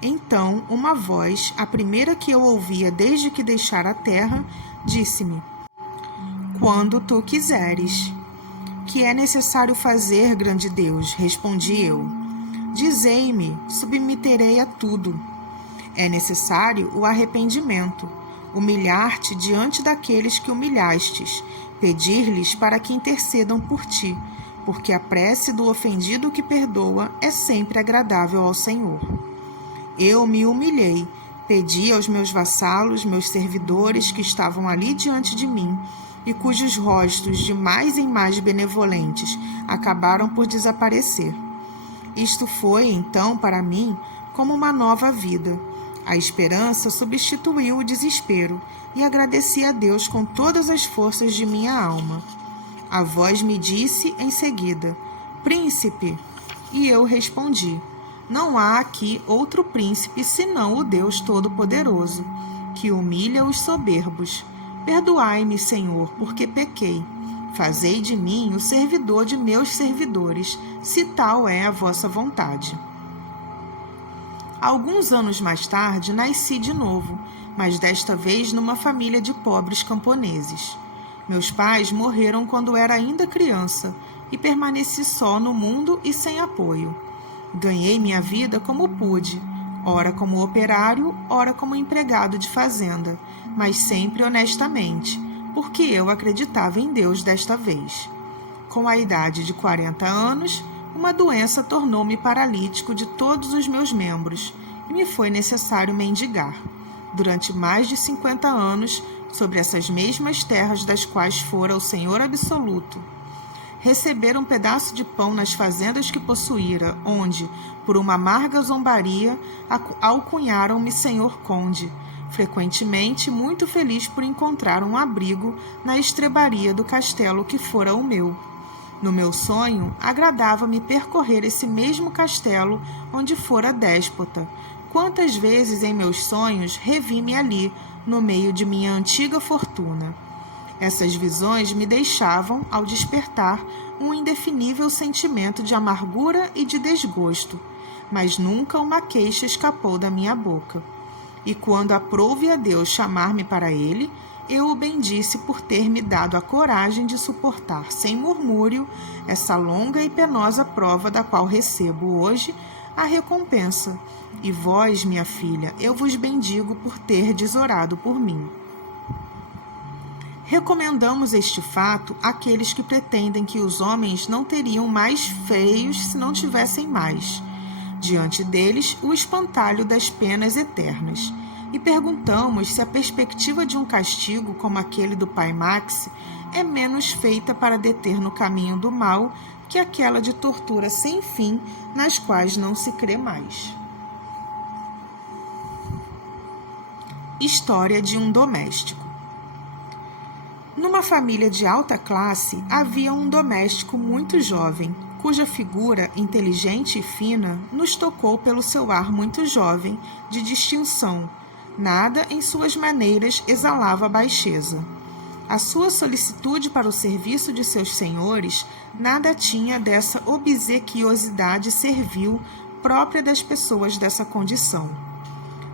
Então, uma voz, a primeira que eu ouvia desde que deixara a terra, disse-me: quando tu quiseres. Que é necessário fazer, grande Deus? Respondi eu. Dizei-me, submeterei a tudo. É necessário o arrependimento, humilhar-te diante daqueles que humilhastes, pedir-lhes para que intercedam por ti, porque a prece do ofendido que perdoa é sempre agradável ao Senhor. Eu me humilhei, pedi aos meus vassalos, meus servidores que estavam ali diante de mim, e cujos rostos, de mais em mais benevolentes, acabaram por desaparecer. Isto foi, então, para mim, como uma nova vida. A esperança substituiu o desespero, e agradeci a Deus com todas as forças de minha alma. A voz me disse em seguida: príncipe, e eu respondi: não há aqui outro príncipe senão o Deus Todo-Poderoso, que humilha os soberbos. Perdoai-me, Senhor, porque pequei. Fazei de mim o servidor de meus servidores, se tal é a vossa vontade. Alguns anos mais tarde, nasci de novo, mas desta vez numa família de pobres camponeses. Meus pais morreram quando era ainda criança e permaneci só no mundo e sem apoio. Ganhei minha vida como pude, ora como operário, ora como empregado de fazenda, mas sempre honestamente, porque eu acreditava em Deus desta vez. Com a idade de 40 anos, uma doença tornou-me paralítico de todos os meus membros e me foi necessário mendigar, durante mais de 50 anos, sobre essas mesmas terras das quais fora o Senhor absoluto. Receber um pedaço de pão nas fazendas que possuíra, onde, por uma amarga zombaria, alcunharam-me Senhor Conde, frequentemente muito feliz por encontrar um abrigo na estrebaria do castelo que fora o meu. No meu sonho, agradava-me percorrer esse mesmo castelo onde fora déspota. Quantas vezes em meus sonhos revi-me ali, no meio de minha antiga fortuna. Essas visões me deixavam, ao despertar, um indefinível sentimento de amargura e de desgosto. mas nunca uma queixa escapou da minha boca. E quando aprouve a Deus chamar-me para ele, eu o bendisse por ter me dado a coragem de suportar sem murmúrio essa longa e penosa prova da qual recebo hoje a recompensa. E vós, minha filha, eu vos bendigo por terdes orado por mim. Recomendamos este fato àqueles que pretendem que os homens não teriam mais feios se não tivessem mais. Diante deles, o espantalho das penas eternas. E perguntamos se a perspectiva de um castigo como aquele do pai Max é menos feita para deter no caminho do mal que aquela de tortura sem fim nas quais não se crê mais. História de um doméstico. Numa família de alta classe, havia um doméstico muito jovem, cuja figura, inteligente e fina, nos tocou pelo seu ar muito jovem, de distinção. Nada em suas maneiras exalava baixeza. A sua solicitude para o serviço de seus senhores nada tinha dessa obsequiosidade servil própria das pessoas dessa condição.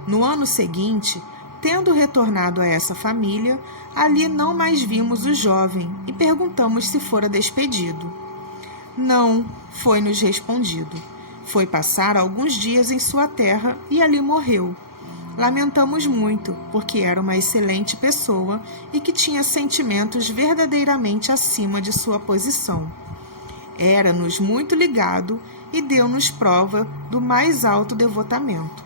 No ano seguinte, tendo retornado a essa família, ali não mais vimos o jovem e perguntamos se fora despedido. Não, foi-nos respondido. Foi passar alguns dias em sua terra e ali morreu. Lamentamos muito, porque era uma excelente pessoa e que tinha sentimentos verdadeiramente acima de sua posição. Era-nos muito ligado e deu-nos prova do mais alto devotamento.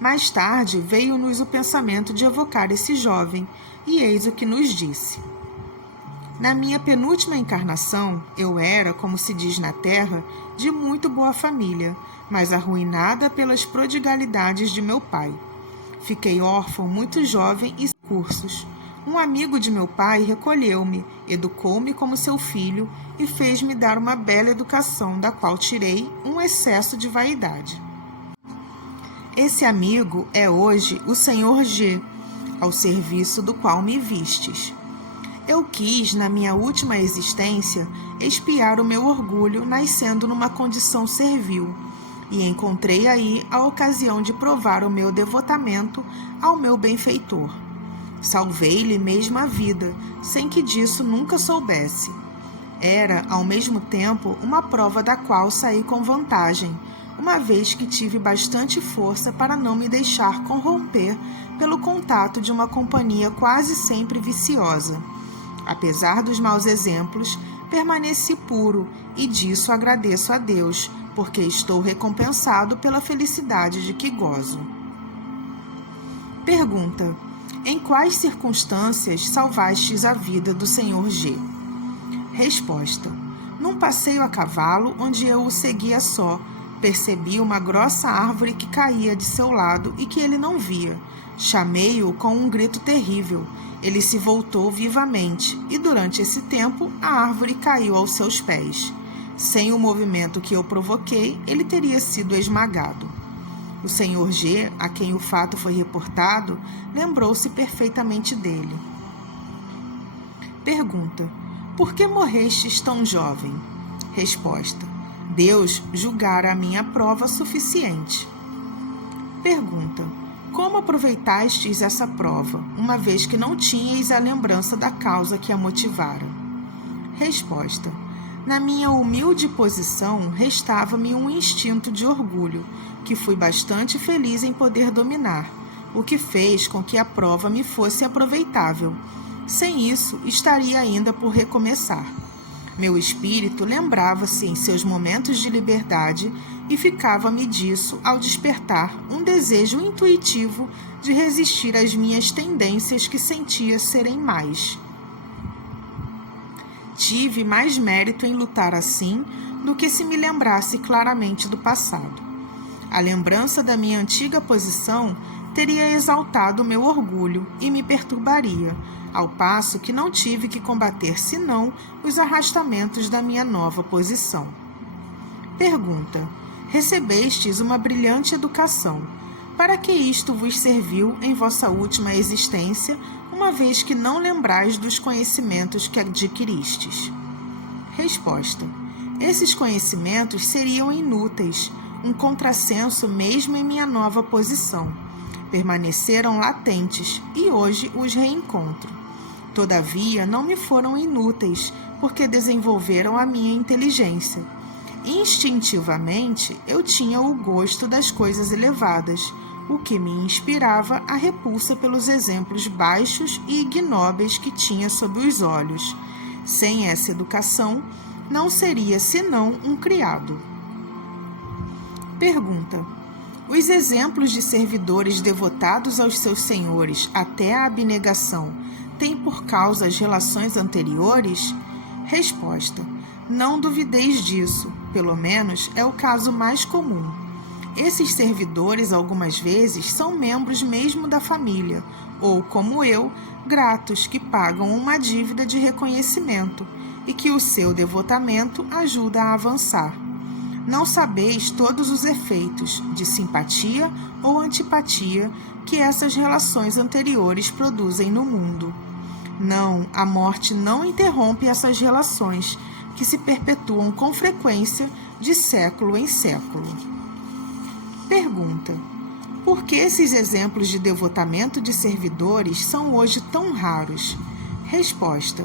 Mais tarde veio-nos o pensamento de evocar esse jovem, e eis o que nos disse. Na minha penúltima encarnação, eu era, como se diz na terra, de muito boa família, mas arruinada pelas prodigalidades de meu pai. Fiquei órfão muito jovem e sem cursos. Um amigo de meu pai recolheu-me, educou-me como seu filho e fez-me dar uma bela educação, da qual tirei um excesso de vaidade. Esse amigo é hoje o Senhor G, ao serviço do qual me vistes. Eu quis, na minha última existência, expiar o meu orgulho nascendo numa condição servil, e encontrei aí a ocasião de provar o meu devotamento ao meu benfeitor. Salvei-lhe mesmo a vida, sem que disso nunca soubesse. Era, ao mesmo tempo, uma prova da qual saí com vantagem, uma vez que tive bastante força para não me deixar corromper pelo contato de uma companhia quase sempre viciosa. Apesar dos maus exemplos, permaneci puro e disso agradeço a Deus, porque estou recompensado pela felicidade de que gozo. Pergunta: em quais circunstâncias salvastes a vida do Senhor G? Resposta: num passeio a cavalo onde eu o seguia só, percebi uma grossa árvore que caía de seu lado e que ele não via. Chamei-o com um grito terrível. Ele se voltou vivamente e, durante esse tempo, a árvore caiu aos seus pés. Sem o movimento que eu provoquei, ele teria sido esmagado. O Senhor G, a quem o fato foi reportado, lembrou-se perfeitamente dele. Pergunta: por que morrestes tão jovem? Resposta: Deus julgara a minha prova suficiente. Pergunta: como aproveitastes essa prova, uma vez que não tinhais a lembrança da causa que a motivara? Resposta: na minha humilde posição, restava-me um instinto de orgulho, que fui bastante feliz em poder dominar, o que fez com que a prova me fosse aproveitável. Sem isso, estaria ainda por recomeçar. Meu espírito lembrava-se em seus momentos de liberdade e ficava-me disso ao despertar um desejo intuitivo de resistir às minhas tendências que sentia serem mais. Tive mais mérito em lutar assim do que se me lembrasse claramente do passado. A lembrança da minha antiga posição teria exaltado meu orgulho e me perturbaria, ao passo que não tive que combater senão os arrastamentos da minha nova posição. Pergunta: recebestes uma brilhante educação. Para que isto vos serviu em vossa última existência, uma vez que não lembrais dos conhecimentos que adquiristes? Resposta: Esses conhecimentos seriam inúteis, um contrassenso mesmo em minha nova posição. Permaneceram latentes e hoje os reencontro. Todavia, não me foram inúteis, porque desenvolveram a minha inteligência. Instintivamente, eu tinha o gosto das coisas elevadas, o que me inspirava a repulsa pelos exemplos baixos e ignóbeis que tinha sob os olhos. Sem essa educação, não seria senão um criado. Pergunta: os exemplos de servidores devotados aos seus senhores até a abnegação têm por causa as relações anteriores? Resposta: não duvideis disso, pelo menos é o caso mais comum. Esses servidores, algumas vezes, são membros mesmo da família, ou, como eu, gratos que pagam uma dívida de reconhecimento e que o seu devotamento ajuda a avançar. Não sabeis todos os efeitos de simpatia ou antipatia que essas relações anteriores produzem no mundo. Não, a morte não interrompe essas relações, que se perpetuam com frequência de século em século. Pergunta: por que esses exemplos de devotamento de servidores são hoje tão raros? Resposta: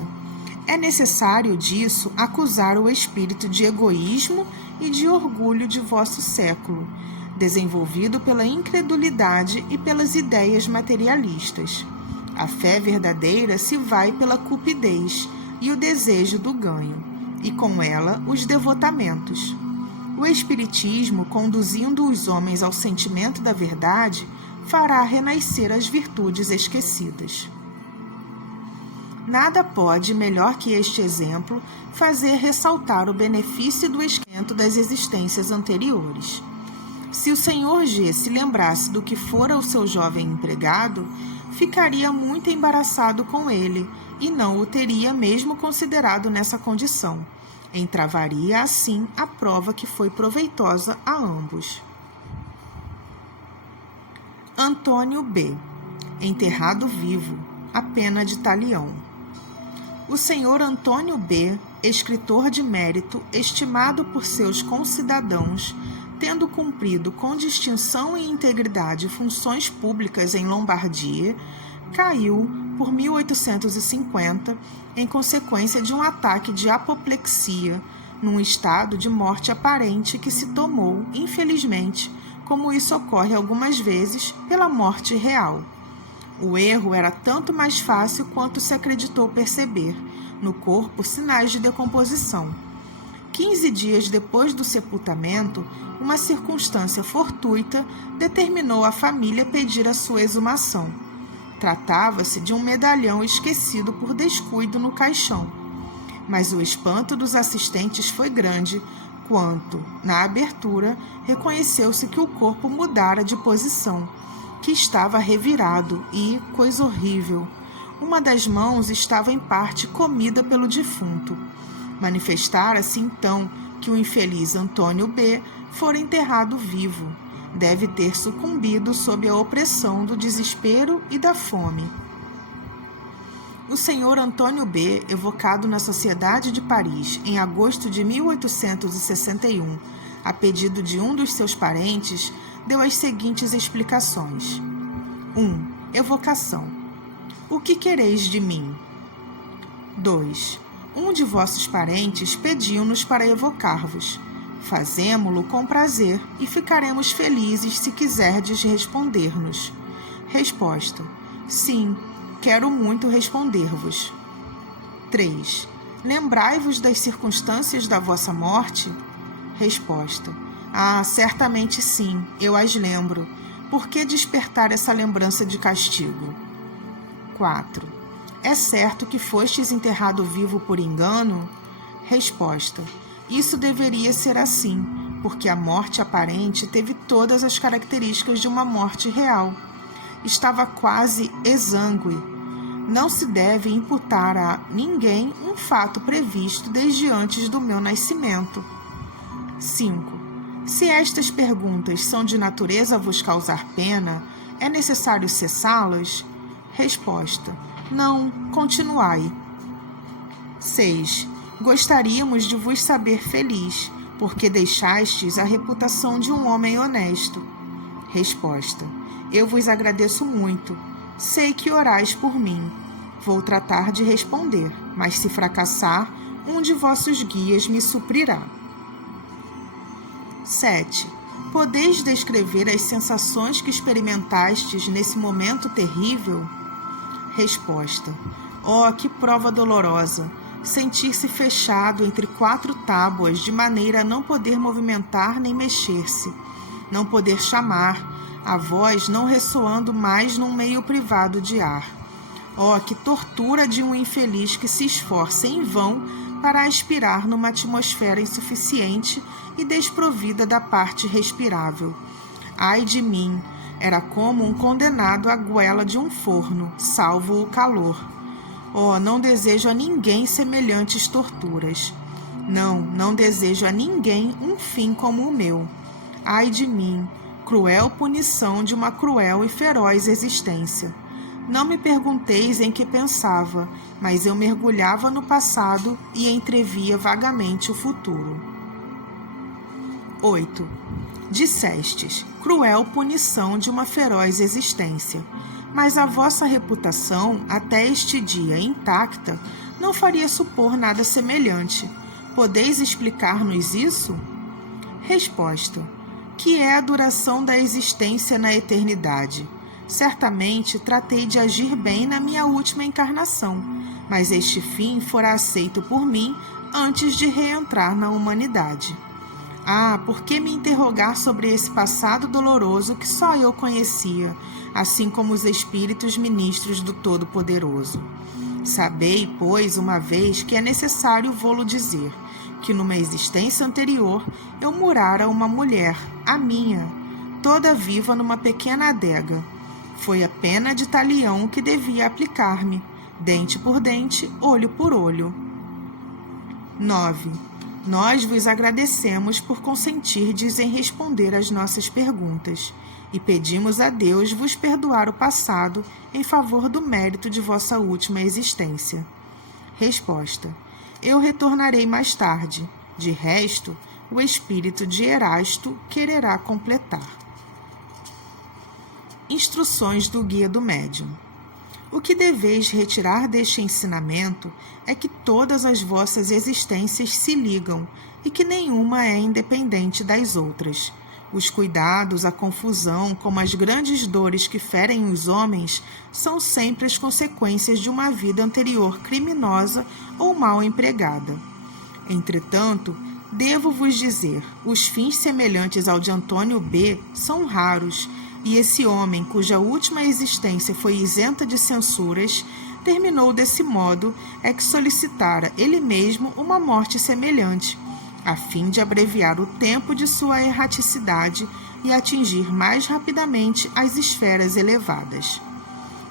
é necessário disso acusar o espírito de egoísmo e de orgulho de vosso século, desenvolvido pela incredulidade e pelas ideias materialistas. A fé verdadeira se vai pela cupidez e o desejo do ganho, e com ela os devotamentos. O Espiritismo, conduzindo os homens ao sentimento da verdade, fará renascer as virtudes esquecidas. Nada pode, melhor que este exemplo, fazer ressaltar o benefício do esquento das existências anteriores. Se o Sr. G se lembrasse do que fora o seu jovem empregado, ficaria muito embaraçado com ele e não o teria mesmo considerado nessa condição. Entravaria, assim, a prova que foi proveitosa a ambos. Antônio B. Enterrado vivo, a pena de talião. O senhor Antônio B., escritor de mérito, estimado por seus concidadãos, tendo cumprido com distinção e integridade funções públicas em Lombardia, caiu, por 1850, em consequência de um ataque de apoplexia, num estado de morte aparente que se tomou, infelizmente, como isso ocorre algumas vezes, pela morte real. O erro era tanto mais fácil quanto se acreditou perceber, no corpo, sinais de decomposição. 15 dias depois do sepultamento, uma circunstância fortuita determinou a família pedir a sua exumação. Tratava-se de um medalhão esquecido por descuido no caixão. Mas o espanto dos assistentes foi grande quando, na abertura, reconheceu-se que o corpo mudara de posição, que estava revirado e, coisa horrível, uma das mãos estava em parte comida pelo defunto. Manifestara-se então que o infeliz Antônio B. fora enterrado vivo. Deve ter sucumbido sob a opressão do desespero e da fome. O senhor Antônio B., evocado na Sociedade de Paris em agosto de 1861, a pedido de um dos seus parentes, deu as seguintes explicações. 1. Evocação. O que quereis de mim? 2. Um de vossos parentes pediu-nos para evocar-vos. Fazemo-lo com prazer e ficaremos felizes se quiserdes responder-nos. Resposta. Sim, quero muito responder-vos. 3. Lembrai-vos das circunstâncias da vossa morte? Resposta. Ah, certamente sim, eu as lembro. Por que despertar essa lembrança de castigo? 4. É certo que fostes enterrado vivo por engano? Resposta. Isso deveria ser assim, porque a morte aparente teve todas as características de uma morte real. Estava quase exângue. Não se deve imputar a ninguém um fato previsto desde antes do meu nascimento. 5. Se estas perguntas são de natureza a vos causar pena, é necessário cessá-las? Resposta. Não, continuai. 6. Gostaríamos de vos saber feliz, porque deixastes a reputação de um homem honesto. Resposta: eu vos agradeço muito. Sei que orais por mim. Vou tratar de responder, mas se fracassar, um de vossos guias me suprirá. 7. Podeis descrever as sensações que experimentastes nesse momento terrível? Resposta: oh, que prova dolorosa! Sentir-se fechado entre 4 tábuas de maneira a não poder movimentar nem mexer-se, não poder chamar, a voz não ressoando mais num meio privado de ar. Oh, que tortura de um infeliz que se esforça em vão para aspirar numa atmosfera insuficiente e desprovida da parte respirável. Ai de mim! Era como um condenado à goela de um forno, salvo o calor. Oh, não desejo a ninguém semelhantes torturas. Não desejo a ninguém um fim como o meu. Ai de mim! Cruel punição de uma cruel e feroz existência. Não me pergunteis em que pensava, mas eu mergulhava no passado e entrevia vagamente o futuro. 8. Dissestes, cruel punição de uma feroz existência, mas a vossa reputação, até este dia intacta, não faria supor nada semelhante. Podeis explicar-nos isso? Resposta: que é a duração da existência na eternidade? Certamente tratei de agir bem na minha última encarnação, mas este fim fora aceito por mim antes de reentrar na humanidade. Ah, por que me interrogar sobre esse passado doloroso que só eu conhecia, assim como os espíritos ministros do Todo-Poderoso? Sabei, pois, uma vez que é necessário vô-lo dizer, que numa existência anterior eu murara uma mulher, a minha, toda viva numa pequena adega. Foi a pena de talião que devia aplicar-me, dente por dente, olho por olho. 9. Nós vos agradecemos por consentirdes em responder às nossas perguntas e pedimos a Deus vos perdoar o passado em favor do mérito de vossa última existência. Resposta: eu retornarei mais tarde. De resto, o espírito de Erasto quererá completar. Instruções do Guia do Médium. O que deveis retirar deste ensinamento é que todas as vossas existências se ligam e que nenhuma é independente das outras. Os cuidados, a confusão, como as grandes dores que ferem os homens, são sempre as consequências de uma vida anterior criminosa ou mal empregada. Entretanto, devo vos dizer, os fins semelhantes ao de Antônio B. são raros, e esse homem, cuja última existência foi isenta de censuras, terminou desse modo é que solicitara ele mesmo uma morte semelhante, a fim de abreviar o tempo de sua erraticidade e atingir mais rapidamente as esferas elevadas.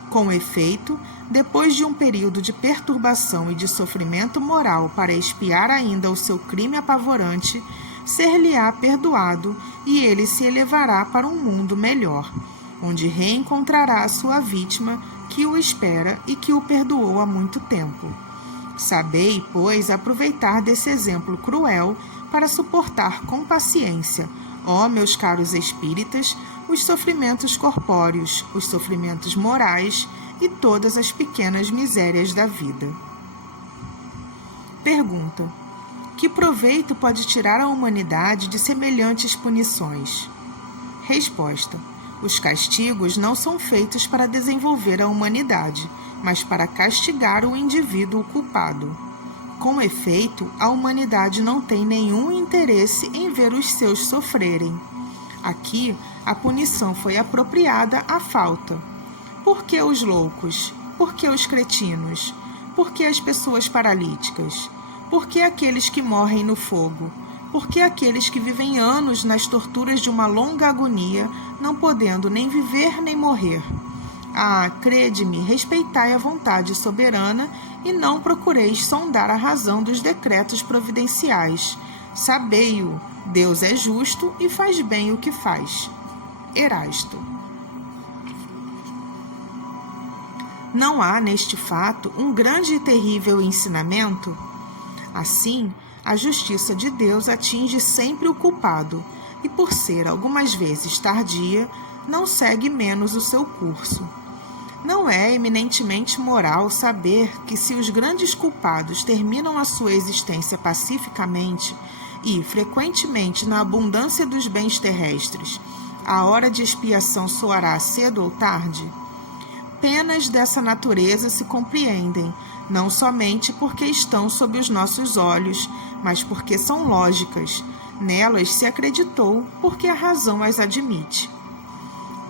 Com efeito, depois de um período de perturbação e de sofrimento moral para expiar ainda o seu crime apavorante, ser-lhe-á perdoado e ele se elevará para um mundo melhor, onde reencontrará a sua vítima que o espera e que o perdoou há muito tempo. Sabei, pois, aproveitar desse exemplo cruel para suportar com paciência, ó meus caros espíritas, os sofrimentos corpóreos, os sofrimentos morais e todas as pequenas misérias da vida. Pergunta: que proveito pode tirar a humanidade de semelhantes punições? Resposta: os castigos não são feitos para desenvolver a humanidade, mas para castigar o indivíduo culpado. Com efeito, a humanidade não tem nenhum interesse em ver os seus sofrerem. Aqui, a punição foi apropriada à falta. Por que os loucos? Por que os cretinos? Por que as pessoas paralíticas? Por que aqueles que morrem no fogo? Por que aqueles que vivem anos nas torturas de uma longa agonia, não podendo nem viver nem morrer? Ah, crede-me, respeitai a vontade soberana e não procureis sondar a razão dos decretos providenciais. Sabei-o, Deus é justo e faz bem o que faz. Erasto. Não há neste fato um grande e terrível ensinamento? Assim, a justiça de Deus atinge sempre o culpado e, por ser algumas vezes tardia, não segue menos o seu curso. Não é eminentemente moral saber que, se os grandes culpados terminam a sua existência pacificamente e, frequentemente, na abundância dos bens terrestres, a hora de expiação soará cedo ou tarde? Penas dessa natureza se compreendem, não somente porque estão sob os nossos olhos, mas porque são lógicas. Nelas se acreditou porque a razão as admite.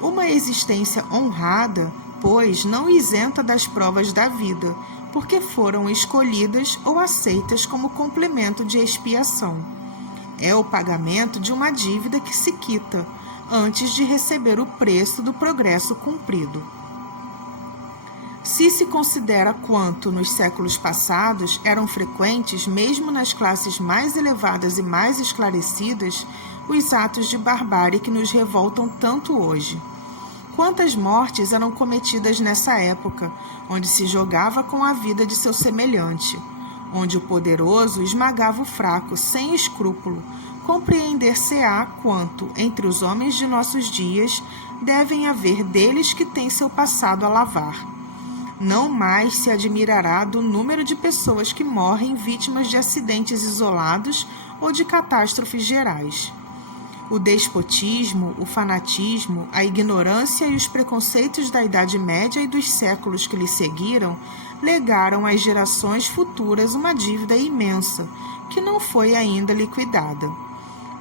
Uma existência honrada, pois, não isenta das provas da vida, porque foram escolhidas ou aceitas como complemento de expiação. É o pagamento de uma dívida que se quita, antes de receber o preço do progresso cumprido. Se considera quanto, nos séculos passados, eram frequentes, mesmo nas classes mais elevadas e mais esclarecidas, os atos de barbárie que nos revoltam tanto hoje. Quantas mortes eram cometidas nessa época, onde se jogava com a vida de seu semelhante, onde o poderoso esmagava o fraco sem escrúpulo, compreender-se-á quanto, entre os homens de nossos dias, devem haver deles que têm seu passado a lavar. Não mais se admirará do número de pessoas que morrem vítimas de acidentes isolados ou de catástrofes gerais. O despotismo, o fanatismo, a ignorância e os preconceitos da Idade Média e dos séculos que lhe seguiram legaram às gerações futuras uma dívida imensa, que não foi ainda liquidada.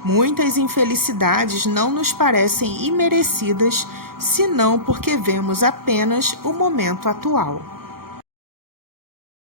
Muitas infelicidades não nos parecem imerecidas, senão porque vemos apenas o momento atual.